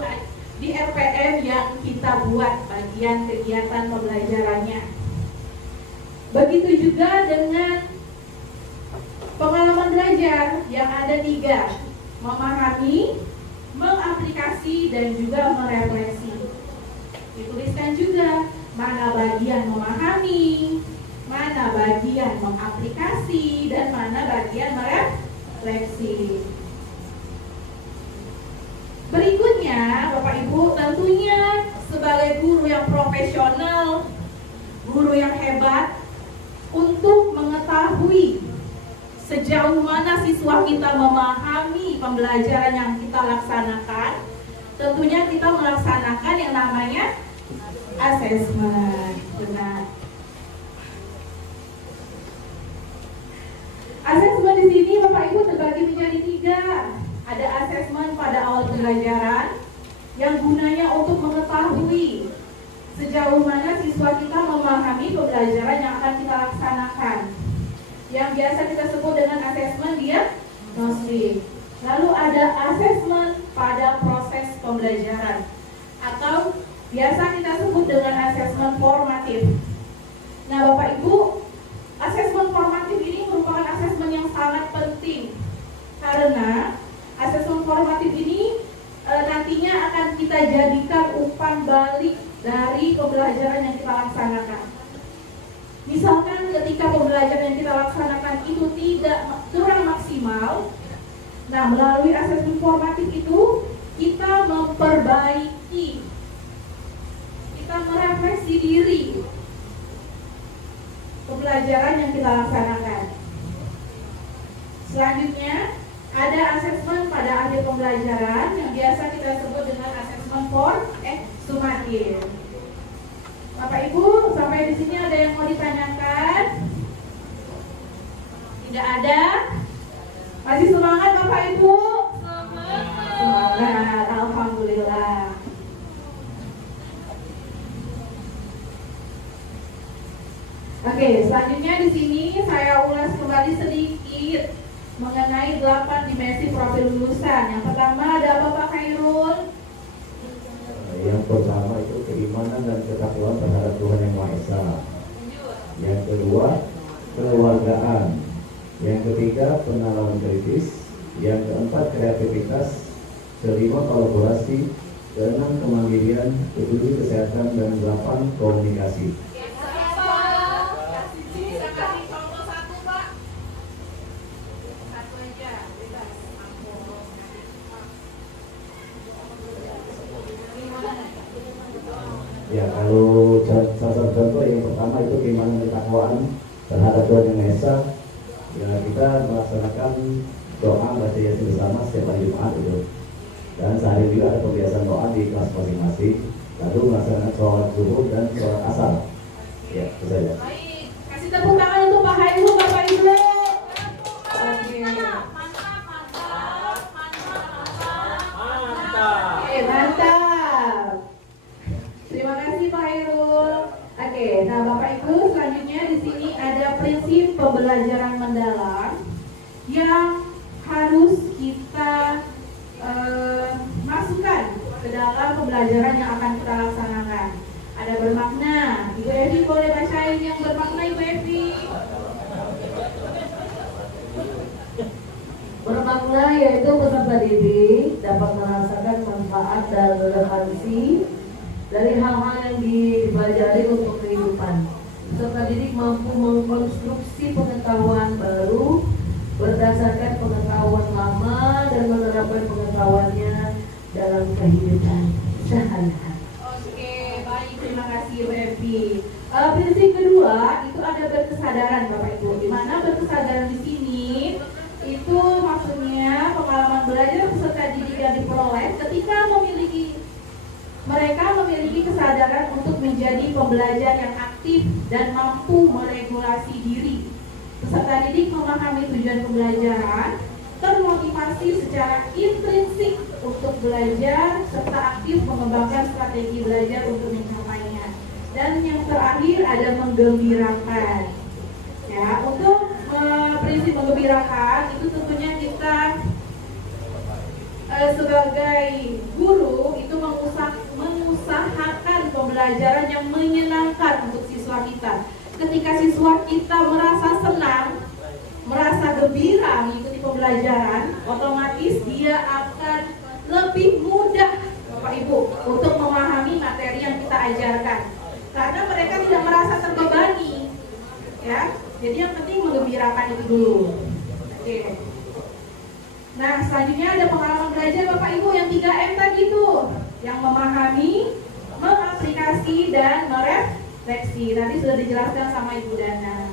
di RPM yang kita buat bagian kegiatan pembelajarannya. Begitu juga dengan pengalaman belajar yang ada 3, memahami, mengaplikasi, dan juga merefleksi. Dituliskan juga mana bagian memahami, mana bagian mengaplikasi, dan mana bagian merefleksi. Berikutnya, Bapak Ibu, tentunya sebagai guru yang profesional, guru yang hebat, untuk mengetahui sejauh mana siswa kita memahami pembelajaran yang kita laksanakan, tentunya kita melaksanakan yang namanya asesmen. Benar. Asesmen di sini Bapak Ibu terbagi menjadi 3. Ada asesmen pada awal pembelajaran yang gunanya untuk mengetahui sejauh mana siswa kita memahami pembelajaran yang akan kita laksanakan, yang biasa kita sebut dengan asesmen diagnostik. Lalu ada asesmen pada proses pembelajaran atau biasa kita sebut dengan asesmen formatif. Nah, Bapak Ibu, asesmen formatif ini merupakan asesmen yang sangat penting karena asesmen formatif ini nantinya akan kita jadikan umpan balik dari pembelajaran yang kita laksanakan. Misalkan ketika pembelajaran yang kita laksanakan itu kurang maksimal, nah melalui asesmen formatif itu kita memperbaiki, kita merefleksi diri pembelajaran yang kita laksanakan. Selanjutnya ada asesmen pada akhir pembelajaran yang biasa kita sebut dengan asesmen sumatif. Bapak Ibu, sampai di sini ada yang mau ditanyakan? Tidak ada? Masih semangat Bapak Ibu? Semangat, alhamdulillah. Oke, selanjutnya di sini saya ulas kembali sedikit mengenai 8 dimensi profil lulusan. Yang pertama ada apa Pak Khairul? Yang pertama itu keimanan dan ketakwaan terhadap Tuhan Yang Maha Esa. Yang kedua, kekeluargaan. Yang ketiga, penalaran kritis. Yang keempat, kreativitas. Kelima, kolaborasi. Keenam, kemandirian. Ketujuh, kesehatan. Dan 8, komunikasi. Ya, kalau salah contoh yang pertama itu keimanan dan ketakwaan terhadap Tuhan Yang Maha Esa. Ya, kita melaksanakan doa baca Yasin bersama setiap hari Jumat itu. Dan sehari juga ada pembiasaan doa di kelas masing-masing. Lalu melaksanakan sholat zuhur dan sholat asar. Ya, itu saja. Baik, kasih tepuk tangan untuk Pak Hairul, Bapak Ibu. Oke, mantap. Terima kasih Pak Hairul. Oke, nah Bapak Ibu, selanjutnya di sini ada prinsip pembelajaran mendalam yang harus kita masukkan ke dalam pembelajaran yang akan kita laksanakan. Ada bermakna. Ibu Evi boleh bacain yang bermakna, Ibu Evi. Bermakna yaitu peserta didik dapat merasakan manfaat dan relevansi dari hal-hal yang dipelajari untuk kehidupan. Peserta didik mampu mengkonstruksi pengetahuan baru berdasarkan pengetahuan lama dan menerapkan pengetahuannya dalam kehidupan sehari-hari. Oke, baik, terima kasih Ibu Evi. Prinsip kedua itu ada berkesadaran Bapak Ibu. Di mana berkesadaran di sini itu maksudnya pengalaman belajar peserta didik yang diperoleh ketika mereka memiliki kesadaran untuk menjadi pembelajar yang aktif dan mampu meregulasi diri. Peserta didik memahami tujuan pembelajaran, termotivasi secara intrinsik untuk belajar, serta aktif mengembangkan strategi belajar untuk mencapainya. Dan yang terakhir ada menggembirakan. Ya, untuk prinsip menggembirakan itu tentunya kita sebagai guru itu mengusahakan pembelajaran yang menyenangkan untuk siswa kita. ketika siswa kita merasa senang, merasa gembira mengikuti pembelajaran, otomatis dia akan lebih mudah Bapak Ibu untuk memahami materi yang kita ajarkan. Karena mereka tidak merasa terbebani. Ya. Jadi yang penting menggembirakan itu dulu. Oke. Nah, selanjutnya ada pengalaman belajar Bapak Ibu yang 3M tadi tuh, yang memahami, mengaplikasi dan merefleksi. Tadi sudah dijelaskan sama Ibu Dana.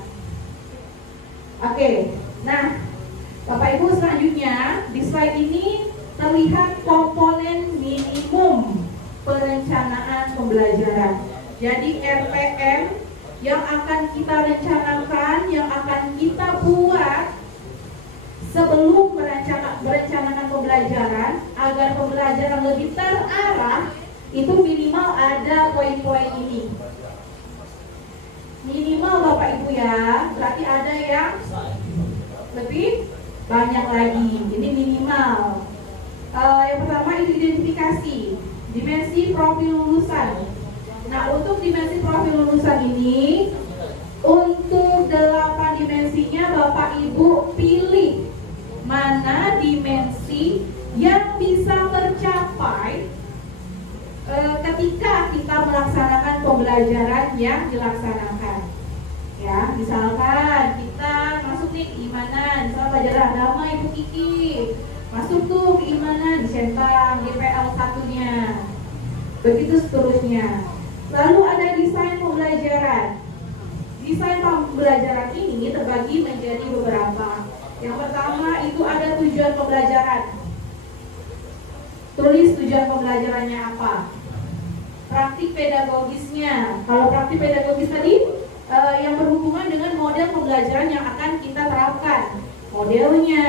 Oke. Nah, Bapak Ibu selanjutnya di slide ini terlihat komponen minimum perencanaan pembelajaran. Jadi RPM yang akan kita rencanakan, yang akan kita buat sebelum merencanakan pembelajaran agar pembelajaran lebih terarah, itu minimal ada poin-poin ini. Minimal Bapak Ibu ya, berarti ada yang lebih banyak lagi. Ini minimal. Yang pertama itu identifikasi, dimensi profil lulusan. Nah, untuk dimensi profil lulusan ini, untuk 8 dimensinya Bapak Ibu pilih mana dimensi yang bisa tercapai ketika kita melaksanakan pembelajaran yang dilaksanakan. Ya, misalkan kita masuk nih keimanan, misalnya pelajaran agama Ibu Kiki, masuk tuh keimanan, disentang DPL 1-nya. Begitu seterusnya. Lalu ada desain pembelajaran. Desain pembelajaran ini terbagi menjadi beberapa. Yang pertama itu ada tujuan pembelajaran. Tulis tujuan pembelajarannya apa. Praktik pedagogisnya. Kalau praktik pedagogis tadi yang berhubungan dengan model pembelajaran yang akan kita terapkan. Modelnya,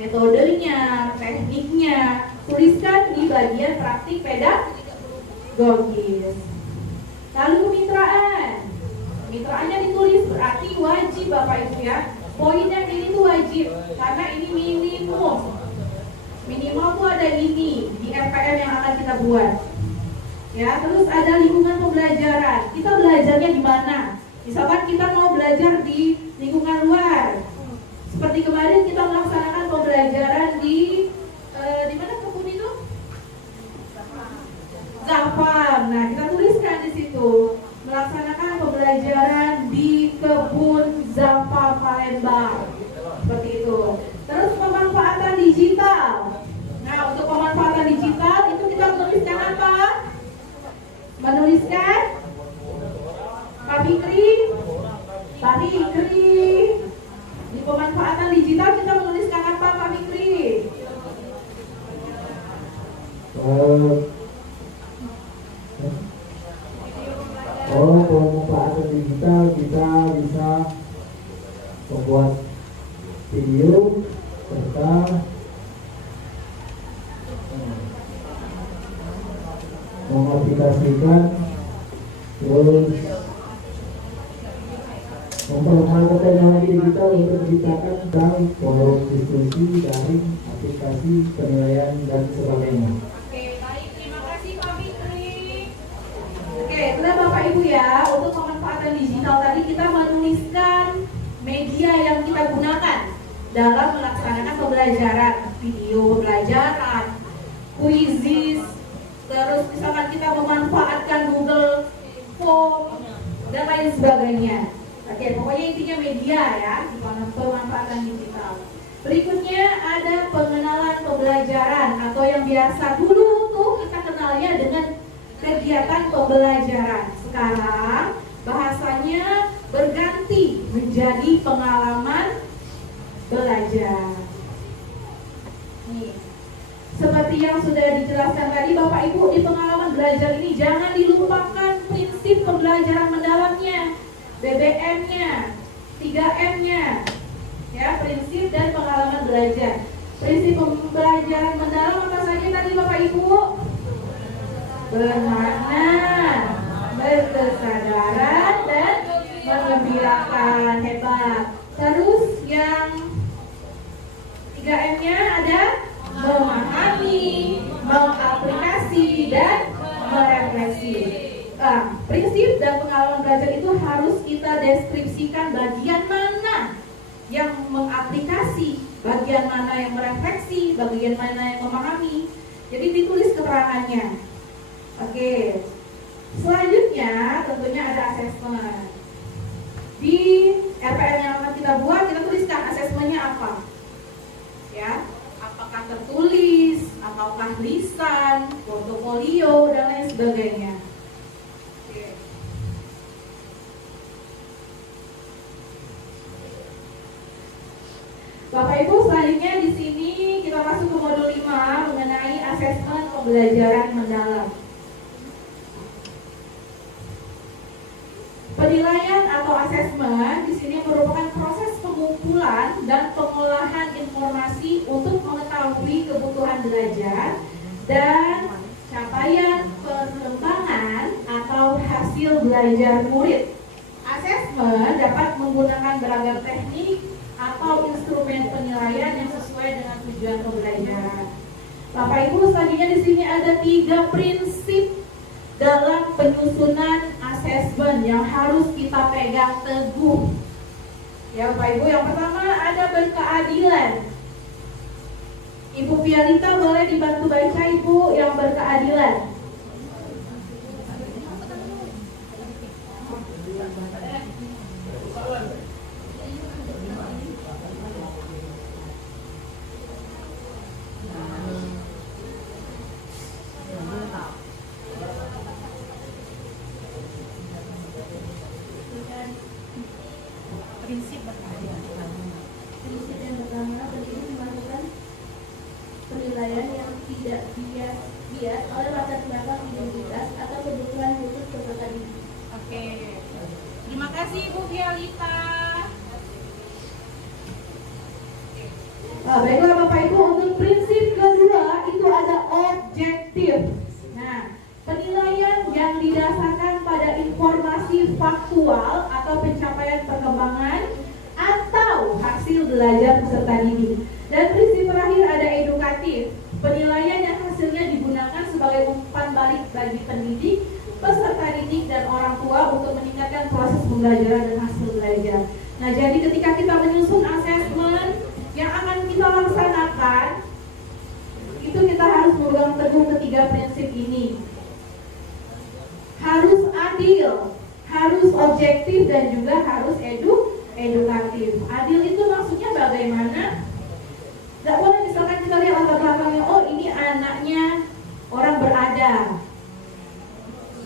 metodenya, tekniknya. Tuliskan di bagian praktik pedagogis. Lalu kemitraan. Kemitraannya ditulis, berarti wajib Bapak Ibu ya. Poin yang ini tuh wajib karena ini minimum. Minimal tuh ada ini di RPM yang akan kita buat. Ya, terus ada lingkungan pembelajaran. Kita belajarnya di mana? Misalkan kita mau belajar di lingkungan luar. Seperti kemarin kita melaksanakan pembelajaran di mana kebun itu? Zapam. Nah, kita tuliskan di situ melaksanakan pembelajaran di kebun Zapam Palembang. Seperti itu. Terus pemanfaatan digital. Nah, untuk pemanfaatan digital itu kita menuliskan apa? Menuliskan Pak Fikri. Di pemanfaatan digital kita menuliskan apa Pak Fikri? Pemanfaatan digital kita bisa membuat video serta mengaplikasikan, terus memperkenalkan teknologi digital untuk menciptakan dan forum diskusi daring, aplikasi penilaian dan sebagainya. Oke, baik, terima kasih Pak Fikri. Oke, nah Bapak Ibu ya, untuk pemanfaatan digital tadi kita menuliskan media yang kita gunakan dalam melaksanakan pembelajaran, video pembelajaran, quizzes, terus misalkan kita memanfaatkan Google Form dan lain sebagainya. Oke, pokoknya intinya media ya, di pemanfaatan digital. Berikutnya ada pengenalan pembelajaran atau yang biasa dulu tuh kita kenalnya dengan kegiatan pembelajaran. Sekarang bahasanya berganti menjadi pengalaman belajar. Nih, seperti yang sudah dijelaskan tadi Bapak Ibu, di pengalaman belajar ini jangan dilupakan prinsip pembelajaran mendalamnya, BBM-nya, 3M-nya, ya, prinsip dan pengalaman belajar. Prinsip pembelajaran mendalam apa saja tadi Bapak Ibu? Bermakna, berkesadaran, dan menggembirakan. Hebat. Terus yang 3M-nya ada memahami, mengaplikasi, dan merefleksi. Prinsip dan pengalaman belajar itu harus kita deskripsikan bagian mana yang mengaplikasi, bagian mana yang merefleksi, bagian mana yang memahami. Jadi ditulis keterangannya. Oke. Selanjutnya tentunya ada asesmen. Di RPR yang akan kita buat, kita tuliskan asesmennya apa. Ya, apakah tertulis, ataukah lisan, portofolio, dan lain sebagainya. Oke. Bapak Ibu, selanjutnya di sini kita masuk ke modul 5 mengenai asesmen pembelajaran mendalam. Penilaian atau asesmen di sini merupakan proses pengumpulan dan pengolahan informasi untuk mengetahui kebutuhan belajar dan capaian pengembangan atau hasil belajar murid. Asesmen dapat menggunakan beragam teknik atau instrumen penilaian yang sesuai dengan tujuan pembelajaran. Bapak Ibu, selanjutnya di sini ada 3 prinsip dalam penyusunan asesmen yang harus kita pegang teguh. Ya Bapak Ibu, yang pertama ada berkeadilan. Ibu Pialita boleh dibantu baca Ibu yang berkeadilan. Prinsip berkeadilan. Prinsip yang pertama penting melakukan penilaian yang tidak bias oleh latar belakang identitas atau kebutuhan khusus peserta didik. Oke. Terima kasih Bu Fialita. Baiklah Bapak Ibu, untuk prinsip kedua itu ada objektif. Nah, penilaian yang didasarkan pada informasi faktual atau pencapaian perkembangan atau hasil belajar peserta didik. Dan prinsip terakhir ada edukatif. Penilaian yang hasilnya digunakan sebagai umpan balik bagi pendidik, peserta didik, dan orang tua untuk meningkatkan proses pembelajaran dan hasil belajar. Nah, jadi ketika kita menyusun asesmen yang akan kita laksanakan, itu kita harus memegang teguh ketiga prinsip ini. Harus adil, harus objektif, dan juga harus edukatif. Adil itu maksudnya bagaimana? Gak boleh misalkan kita lihat latar belakangnya, oh ini anaknya orang berada.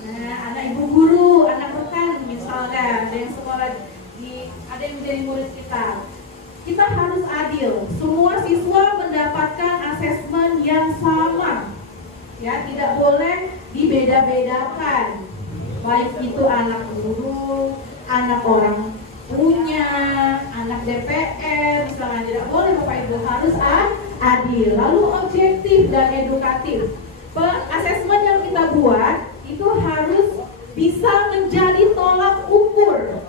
Nah, anak ibu guru, anak rekan misalnya, ada yang sekolah ada yang menjadi murid kita. Kita harus adil. Semua siswa mendapatkan asesmen yang sama. Ya, tidak boleh dibeda-bedakan. Baik itu anak guru, anak orang punya, anak DPR, misalnya tidak boleh Bapak Ibu, harus adil. Lalu objektif dan edukatif. Asesmen yang kita buat itu harus bisa menjadi tolak ukur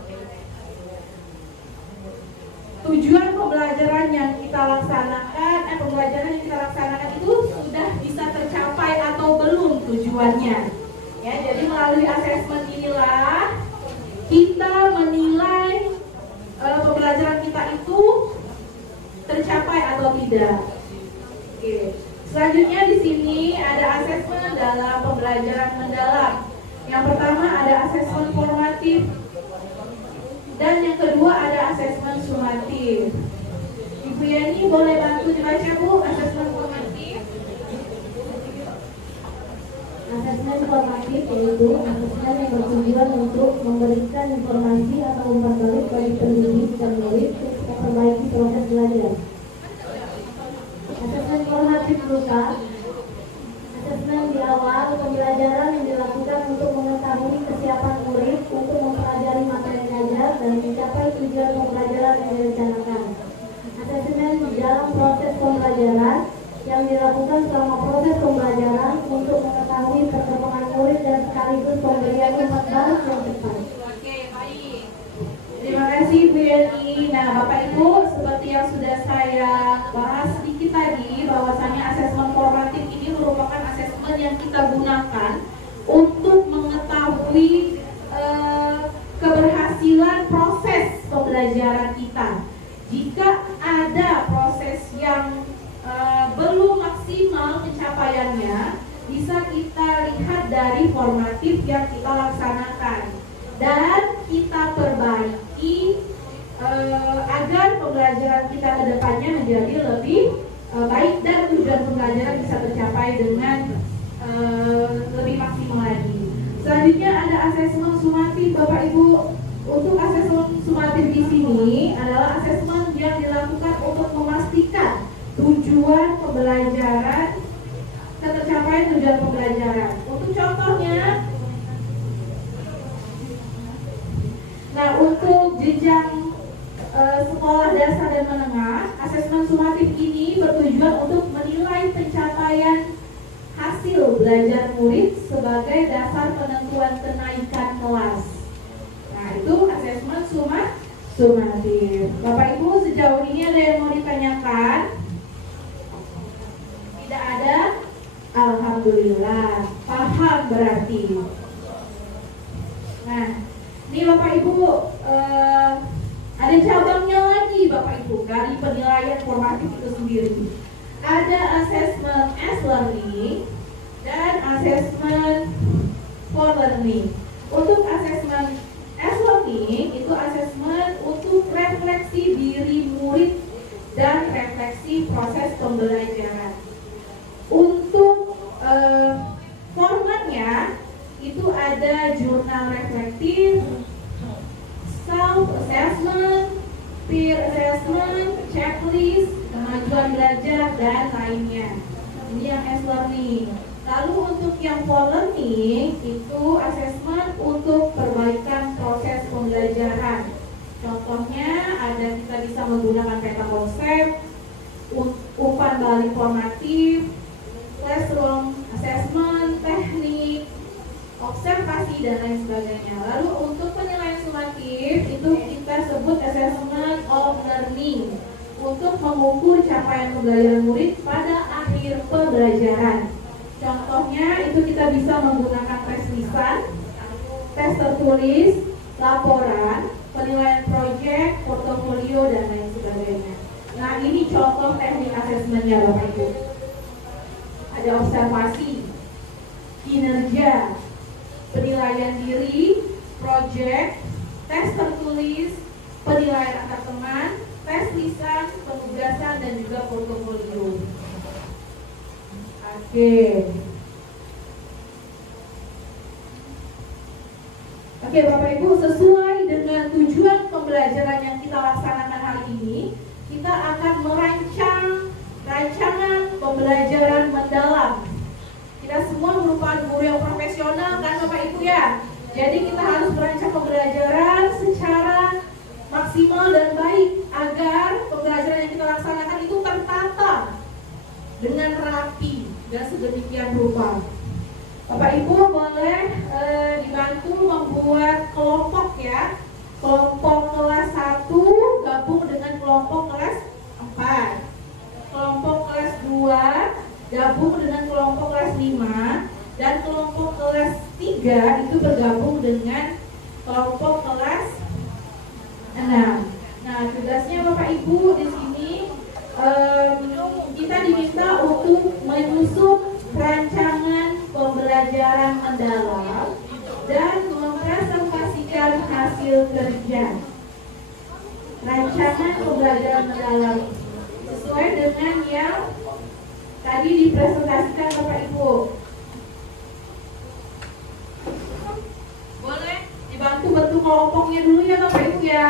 tujuan pembelajaran yang kita laksanakan, itu sudah bisa tercapai atau belum tujuannya. Ya, jadi melalui asesmen inilah kita menilai pembelajaran kita itu tercapai atau tidak. Oke. Selanjutnya di sini ada asesmen dalam pembelajaran mendalam. Yang pertama ada asesmen formatif. Dan yang kedua ada asesmen sumatif. Ibu Yani boleh bantu dibaca Bu asesmen formatif? Asesmen formatif yaitu asesmen yang bertujuan untuk memberikan informasi atau umpan balik bagi pendidik dan murid untuk memperbaiki proses belajar. Asesmen formatif berupa asesmen di awal pembelajaran yang dilakukan untuk mengetahui kesiapan murid untuk mempelajari materi belajar dan mencapai tujuan pembelajaran yang direncanakan. Asesmen di dalam proses pembelajaran yang dilakukan selama proses pembelajaran untuk mengetahui perkembangan murid dan sekaligus pemberian umpan balik yang tepat. Oke, baik. Terima kasih Bu Yani. Nah Bapak Ibu, seperti yang sudah saya bahas sedikit tadi, bahwasanya asesmen formatif ini merupakan asesmen yang kita gunakan untuk mengetahui mengetahui keberhasilan proses pembelajaran kita. Jika ada proses yang belum maksimal pencapaiannya, bisa kita lihat dari formatif yang kita laksanakan dan kita perbaiki agar pembelajaran kita ke depannya menjadi lebih baik dan tujuan pembelajaran bisa tercapai dengan lebih maksimal lagi. Selanjutnya ada asesmen sumatif, Bapak Ibu. Untuk asesmen sumatif di sini adalah asesmen yang dilakukan untuk memastikan tujuan pembelajaran, tercapai tujuan pembelajaran. Untuk contohnya, nah untuk jenjang sekolah dasar dan menengah, asesmen sumatif ini bertujuan untuk menilai pencapaian hasil belajar murid sebagai dasar penentuan kenaikan kelas. Nah, itu asesmen sumatif. Bapak Ibu, sejauh ini ada yang mau ditanyakan? Tidak ada? Alhamdulillah, paham berarti. Nah, ini Bapak Ibu, ada cabangnya lagi Bapak Ibu dari penilaian formatif itu sendiri. Ada asesmen as learning dan asesmen for learning. Untuk asesmen as learning itu asesmen untuk refleksi diri murid dan refleksi proses pembelajaran. Untuk formatnya itu ada jurnal reflektif, self assessment, peer assessment, checklist, kemajuan belajar dan lainnya. Ini yang as learning. Lalu untuk yang for learning itu asesmen untuk perbaikan proses pembelajaran. Contohnya ada kita bisa menggunakan peta konsep, umpan balik formatif, classroom assessment, teknik, observasi dan lain sebagainya. Lalu untuk penilaian sumatif itu kita sebut assessment of learning untuk mengukur capaian pembelajaran murid pada akhir pembelajaran. Contohnya itu kita bisa menggunakan tes lisan, tes tertulis, laporan, penilaian proyek, portofolio dan lain sebagainya. Nah, ini contoh teknik asesmennya Bapak Ibu. Ada observasi, kinerja, penilaian diri, proyek, tes tertulis, penilaian antar teman, tes lisan, penugasan dan juga portofolio. Oke Bapak Ibu, sesuai dengan tujuan pembelajaran yang kita laksanakan hari ini, kita akan merancang rancangan pembelajaran mendalam. Kita semua merupakan guru yang profesional kan Bapak Ibu ya. Jadi kita harus merancang pembelajaran secara maksimal dan baik agar pembelajaran yang kita laksanakan itu tertata dengan rapi dan sedemikian rupa. Bapak Ibu boleh dibantu membuat kelompok ya. Kelompok kelas 1 gabung dengan kelompok kelas 4. Kelompok kelas 2 gabung dengan kelompok kelas 5 dan kelompok kelas 3 itu bergabung dengan kelompok kelas 6. Nah, tugasnya Bapak Ibu di sini kita diminta untuk menyusun rancangan pembelajaran mendalam dan mempresentasikan hasil kerja. Rancangan pembelajaran mendalam sesuai dengan yang tadi dipresentasikan Bapak Ibu. Boleh dibantu bentuk kelompoknya dulu ya Bapak Ibu ya.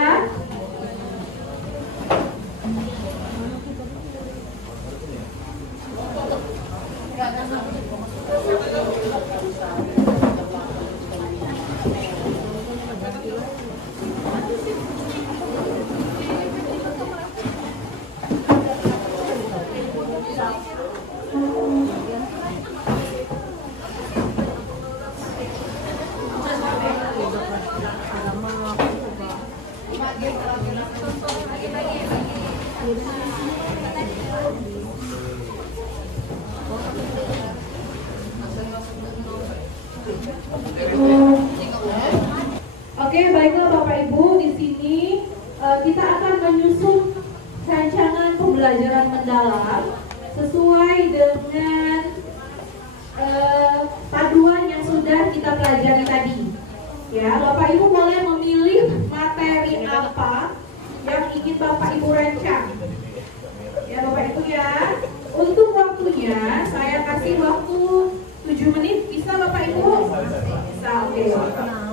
Oke, baiklah Bapak Ibu, di sini kita akan menyusun rancangan pembelajaran mendalam sesuai dengan paduan yang sudah kita pelajari tadi. Ya, Bapak Ibu boleh memilih materi apa yang ingin Bapak Ibu rancang. Ya, Bapak Ibu ya. Untuk waktunya saya kasih waktu 7 menit, bisa Bapak Ibu? Bisa, oke.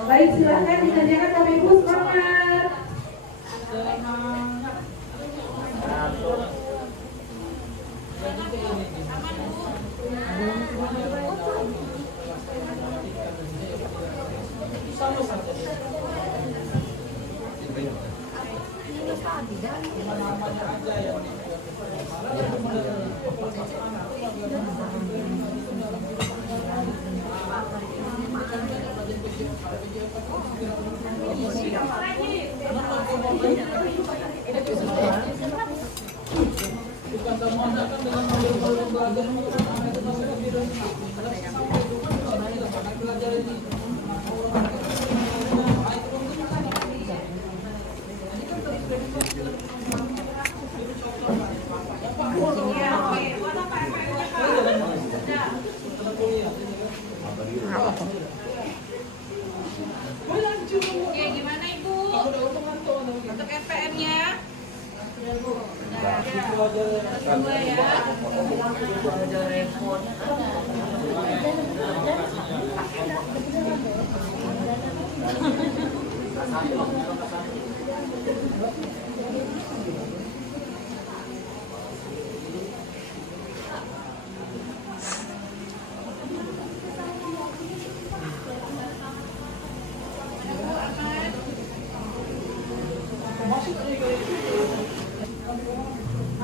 Baik, silahkan dikerjakan Bapak Ibu, semangat. Oke, gimana Ibu? Untuk SPM-nya? Semua ya.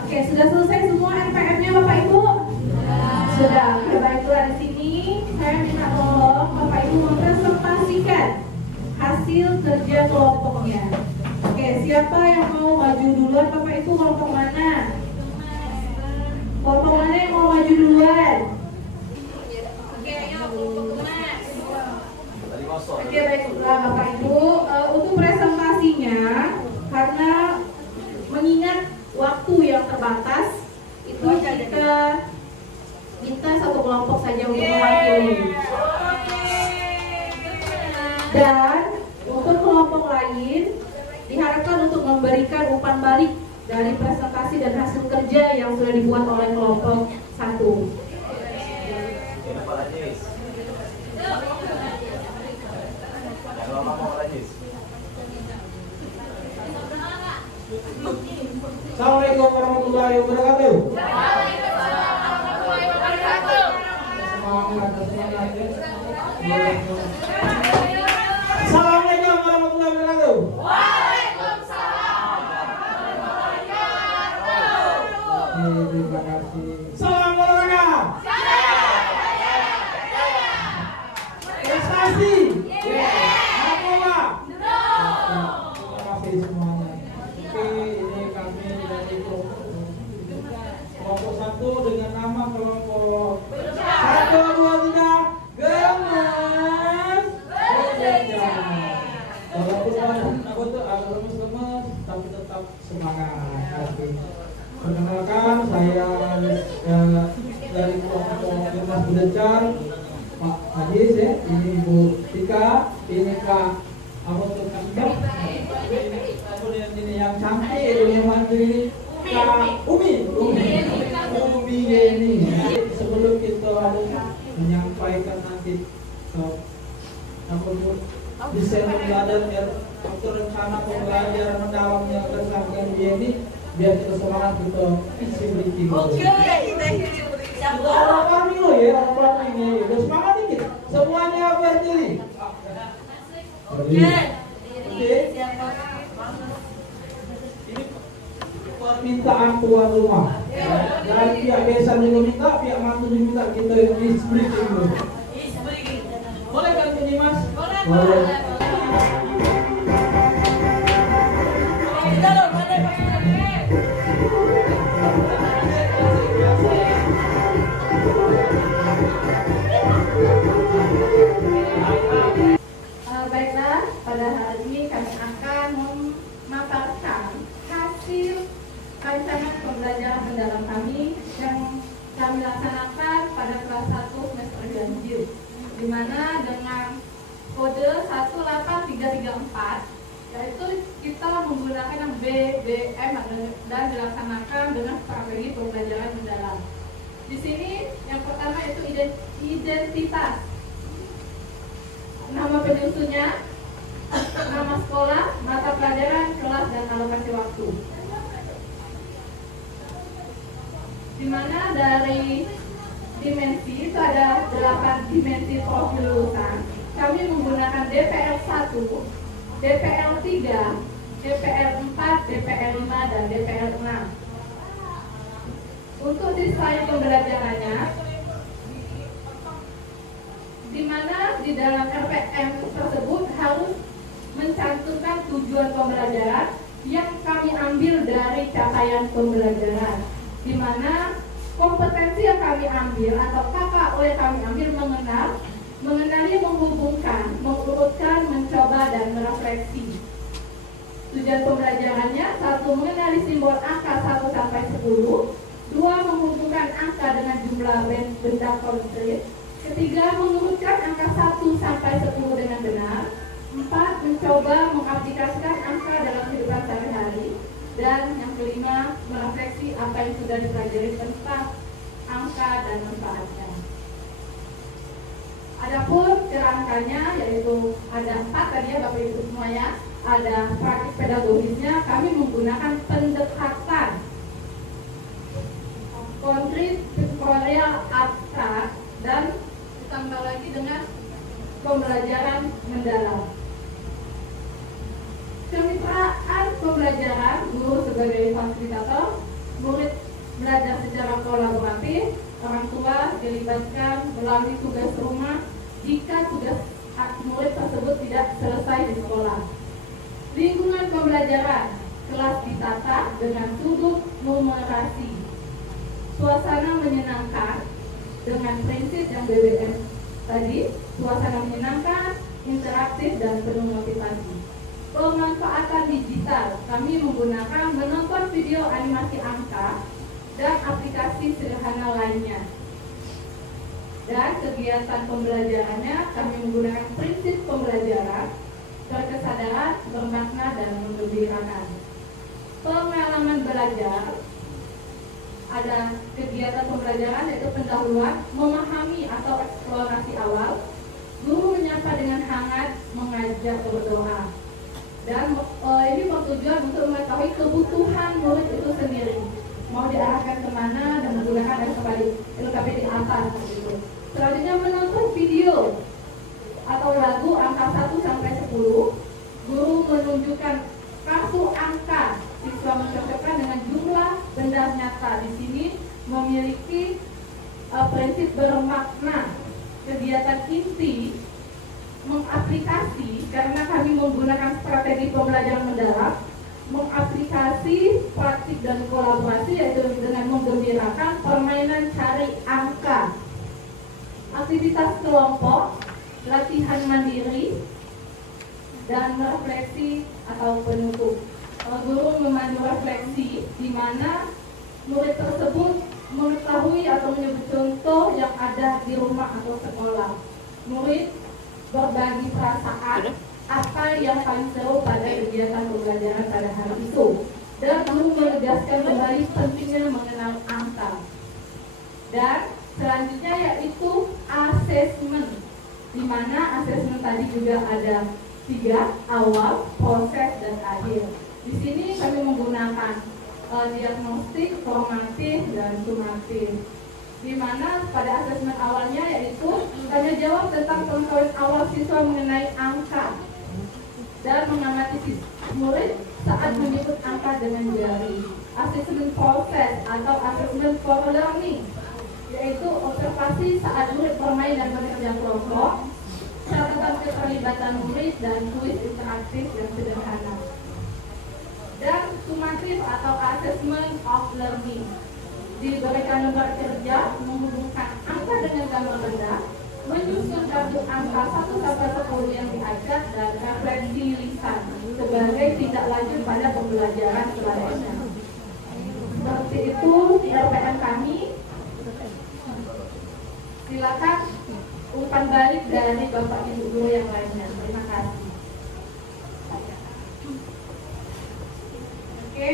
Oke, sudah selesai semua RPM-nya Bapak Ibu? Sudah. Oke, baiklah, di sini saya minta tolong Bapak Ibu mempresentasikan hasil kerja kelompoknya. Oke, siapa yang mau maju duluan? Bapak Ibu kelompok mana? Kelompok mana yang mau maju duluan? Oke, ayo kelompok kemas. Oke, baiklah Bapak Ibu, untuk presentasinya karena mengingat waktu yang terbatas itu kita minta satu kelompok saja untuk mewakili. Dan untuk kelompok lain diharapkan untuk memberikan umpan balik dari presentasi dan hasil kerja yang sudah dibuat oleh kelompok 1. Assalamualaikum warahmatullahi wabarakatuh. Assalamualaikum warahmatullahi wabarakatuh. Terima kasih. Salam olahraga. Prestasi. Narkoba. Terima kasih semuanya. Oke, ini kami dari kelompok 1 dengan nama kelompok 1, 2, 3 gemes bekerja. Walaupun anggota agak lemes-lemes tapi tetap semangat. Oke. Perkenalkan, saya dari kelompok gemes belajar Pak Haji ya. Ini Ibu Tika, ini Kak Abdul Kasbah. Kemudian ini yang cantik ini mandiri Kak Umi Yeni. Sebelum kita menyampaikan nanti desain pembelajaran atau rencana pembelajaran mendalamnya tentang Yeni, biar kita semangat kita isi briefing. Orang kami loh ya, orang kami ini udah semangat dikit. Semuanya berdiri. Oke. Permintaan tuan rumah. Dari pihak desa dulu minta, pihak mantu dulu minta, kita briefing dulu. Boleh kan bunyi Mas? Boleh. rancangan pembelajaran mendalam kami yang kami laksanakan pada kelas 1 semester ganjil, di mana dengan kode 18334, yaitu kita menggunakan yang BBM dan dilaksanakan dengan strategi pembelajaran mendalam. Di sini yang pertama itu identitas, nama penyusunnya, nama sekolah, mata pelajaran, kelas, dan alokasi waktu. Di mana dari dimensi itu ada 8 dimensi profil lulusan. Kami menggunakan DPL 1, DPL 3, DPL 4, DPL 5, dan DPL 6. Untuk desain pembelajarannya, di mana di dalam RPM tersebut harus mencantumkan tujuan pembelajaran yang kami ambil dari capaian pembelajaran, di mana kompetensi yang kami ambil atau KKO yang kami ambil mengenali, menghubungkan, mengurutkan, mencoba, dan merefleksi. Tujuan pembelajarannya: 1. Mengenali simbol angka 1 sampai 10. 2. Menghubungkan angka dengan jumlah benda konkret. 3. Mengurutkan angka 1 sampai 10 dengan benar. 4. Mencoba mengaplikasikan angka dalam kehidupan sehari-hari. Dan yang kelima, merefleksi apa yang sudah dipelajari tentang angka dan manfaatnya. Adapun kerangkanya yaitu ada 4 tadi ya Bapak Ibu semua ya. Ada praktik pedagogisnya, kami menggunakan pendekatan konkret, pictorial, abstrak, dan ditambah lagi dengan pembelajaran mendalam. Kemitraan pembelajaran, guru sebagai fasilitator, murid belajar secara kolaboratif, orang tua dilibatkan melalui tugas rumah jika tugas murid tersebut tidak selesai di sekolah. Lingkungan pembelajaran, kelas ditata dengan sudut numerasi, suasana menyenangkan dengan prinsip yang BBM tadi, suasana menyenangkan, interaktif, dan penuh motivasi. Pemanfaatan digital, kami menggunakan menonton video animasi angka dan aplikasi sederhana lainnya. Dan kegiatan pembelajarannya kami menggunakan prinsip pembelajaran, berkesadaran, bermakna, dan menggembirakan. Pengalaman belajar, ada kegiatan pembelajaran yaitu pendahuluan, memahami atau eksplorasi awal, guru menyapa dengan hangat, mengajak berdoa. Dan ini bertujuan untuk mengetahui kebutuhan murid itu sendiri, mau diarahkan kemana dan menggunakan LKP di atas gitu. Selanjutnya menonton video atau lagu angka 1 sampai 10. Guru menunjukkan kartu angka, siswa mencocokkan dengan jumlah benda nyata. Di sini memiliki prinsip bermakna. Kegiatan inti mengaplikasi, karena kami menggunakan strategi pembelajaran mendalam, mengaplikasi praktik dan kolaborasi, yaitu dengan menggembirakan permainan cari angka, aktivitas kelompok, latihan mandiri, dan refleksi atau penutup. Guru memandu refleksi di mana murid tersebut mengetahui atau menyebut contoh yang ada di rumah atau sekolah. Murid berbagi perasaan apa yang paling seru pada kegiatan pembelajaran pada hari itu, dan guru menegaskan kembali pentingnya mengenal angka. Dan selanjutnya yaitu asesmen, di mana asesmen tadi juga ada 3, awal, proses, dan akhir. Di sini kami menggunakan diagnostik, formatif, dan sumatif. Di mana pada asesmen awalnya yaitu tanya jawab tentang pengetahuan awal siswa mengenai angka dan mengamati murid saat menyebut angka dengan jari. Asesmen proses atau asesmen for learning, yaitu observasi saat murid bermain dan bekerja kelompok, catatan keterlibatan murid, dan kuis interaktif yang sederhana. Dan sumatif atau assessment of learning, diberikan lembar kerja menghubungkan angka dengan gambar benda, menyusun kartu angka 1 sampai 10 yang diajak, dan refleksi lisan sebagai tindak lanjut pada pembelajaran selanjutnya. seperti itu RPM kami. Silakan umpan balik dari Bapak Ibu guru yang lainnya. Terima kasih. Oke,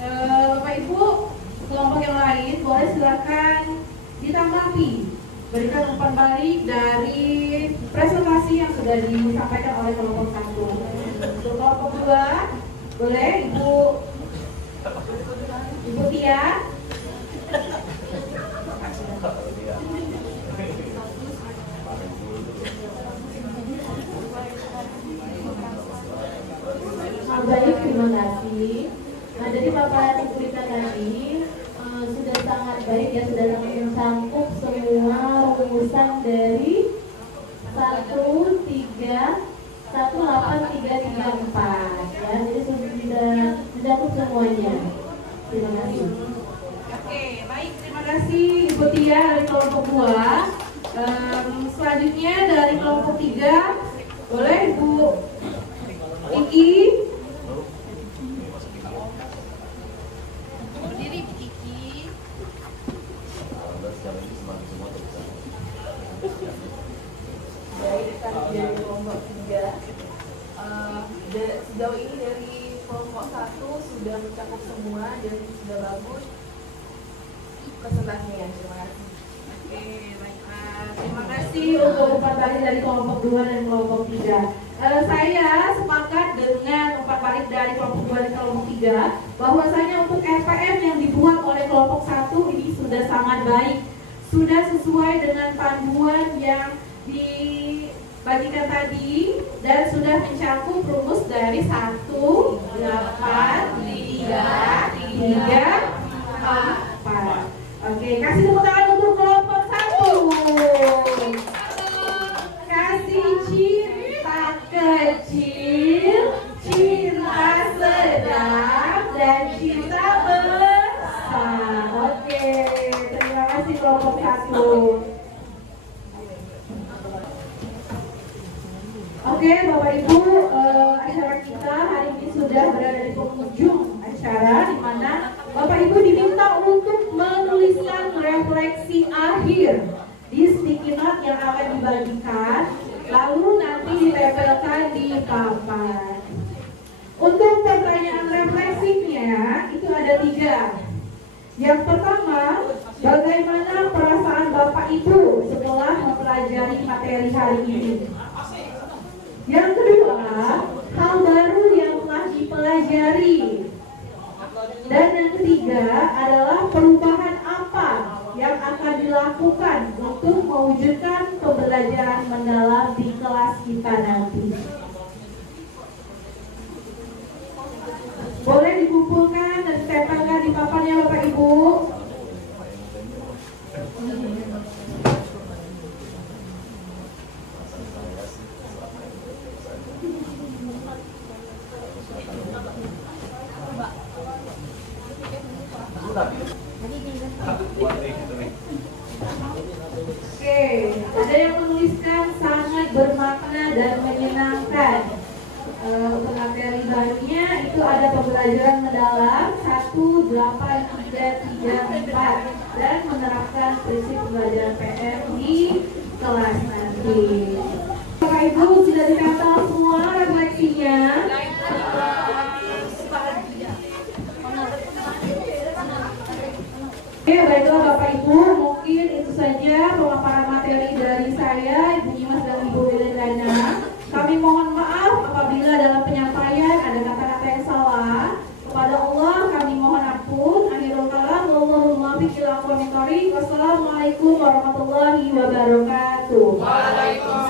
Bapak Ibu kelompok yang lain boleh silakan ditanggapi, berikan umpan balik dari presentasi yang sudah disampaikan oleh kelompok 1. Untuk kelompok 2 boleh Ibu Tia. Baik, terima kasih. Nah, jadi paparan Ibu Rita tadi sudah sangat baik ya, sudah sangat mencakup semua rumusan dari 18334 ya, jadi sudah mencakup semuanya. Terima kasih. Oke, baik, terima kasih Ibu Tia dari kelompok 2. Selanjutnya dari kelompok 3 boleh Ibu Iki. Berdiri Bu Kiki. Baik, kami dari kelompok 3 sejauh ini dari kelompok 1 sudah mencakup semua dan sudah bagus presentasinya. Terima kasih. Oke, baiklah. Terima kasih untuk umpan balik dari kelompok 2 dan kelompok 3. Saya sepakat dengan umpan balik dari kelompok 2 dan kelompok 3 bahwasanya untuk RPM yang dibuat oleh kelompok 1 ini sudah sangat baik, sudah sesuai dengan panduan yang dibagikan tadi dan sudah mencakup rumus dari 1, 8, 3, 4. Oke, kasih tepuk tangan untuk kelompok 1. Kasih cinta kecil, cinta sedang, dan cinta besar. Oke, terima kasih kelompok 1. Oke, Bapak Ibu, acara kita hari ini sudah berada di penghujung acara, di mana Bapak Ibu diminta untuk menuliskan refleksi akhir di sticky note yang akan dibagikan, lalu nanti ditempelkan di papan. Untuk pertanyaan refleksinya itu ada 3. Yang pertama, bagaimana perasaan Bapak Ibu setelah mempelajari materi hari ini? Yang kedua, hal baru yang telah dipelajari. Dan yang ketiga adalah perubahan apa yang akan dilakukan untuk mewujudkan pembelajaran mendalam di kelas kita nanti. Boleh dikumpulkan dan ditempelkan di papannya Bapak Ibu. Oke, ada yang menuliskan sangat bermakna dan menyenangkan. Untuk materi barunya itu ada pembelajaran mendalam 18334 dan menerapkan prinsip pembelajaran PR di kelas nanti. Bapak Ibu sudah ditempel semua refleksinya. Oke, baiklah Bapak Ibu, mungkin itu saja pemaparan materi dari saya, Ibu Nyimas dan Ibu Belendana. Kami mohon maaf apabila dalam penyampaian ada kata-kata yang salah. Kepada Allah kami mohon ampun. Akhirul kalam, wallahul muwaffiq ila aqwamit thoriq. Wassalamualaikum warahmatullahi wabarakatuh. Waalaikumsalam.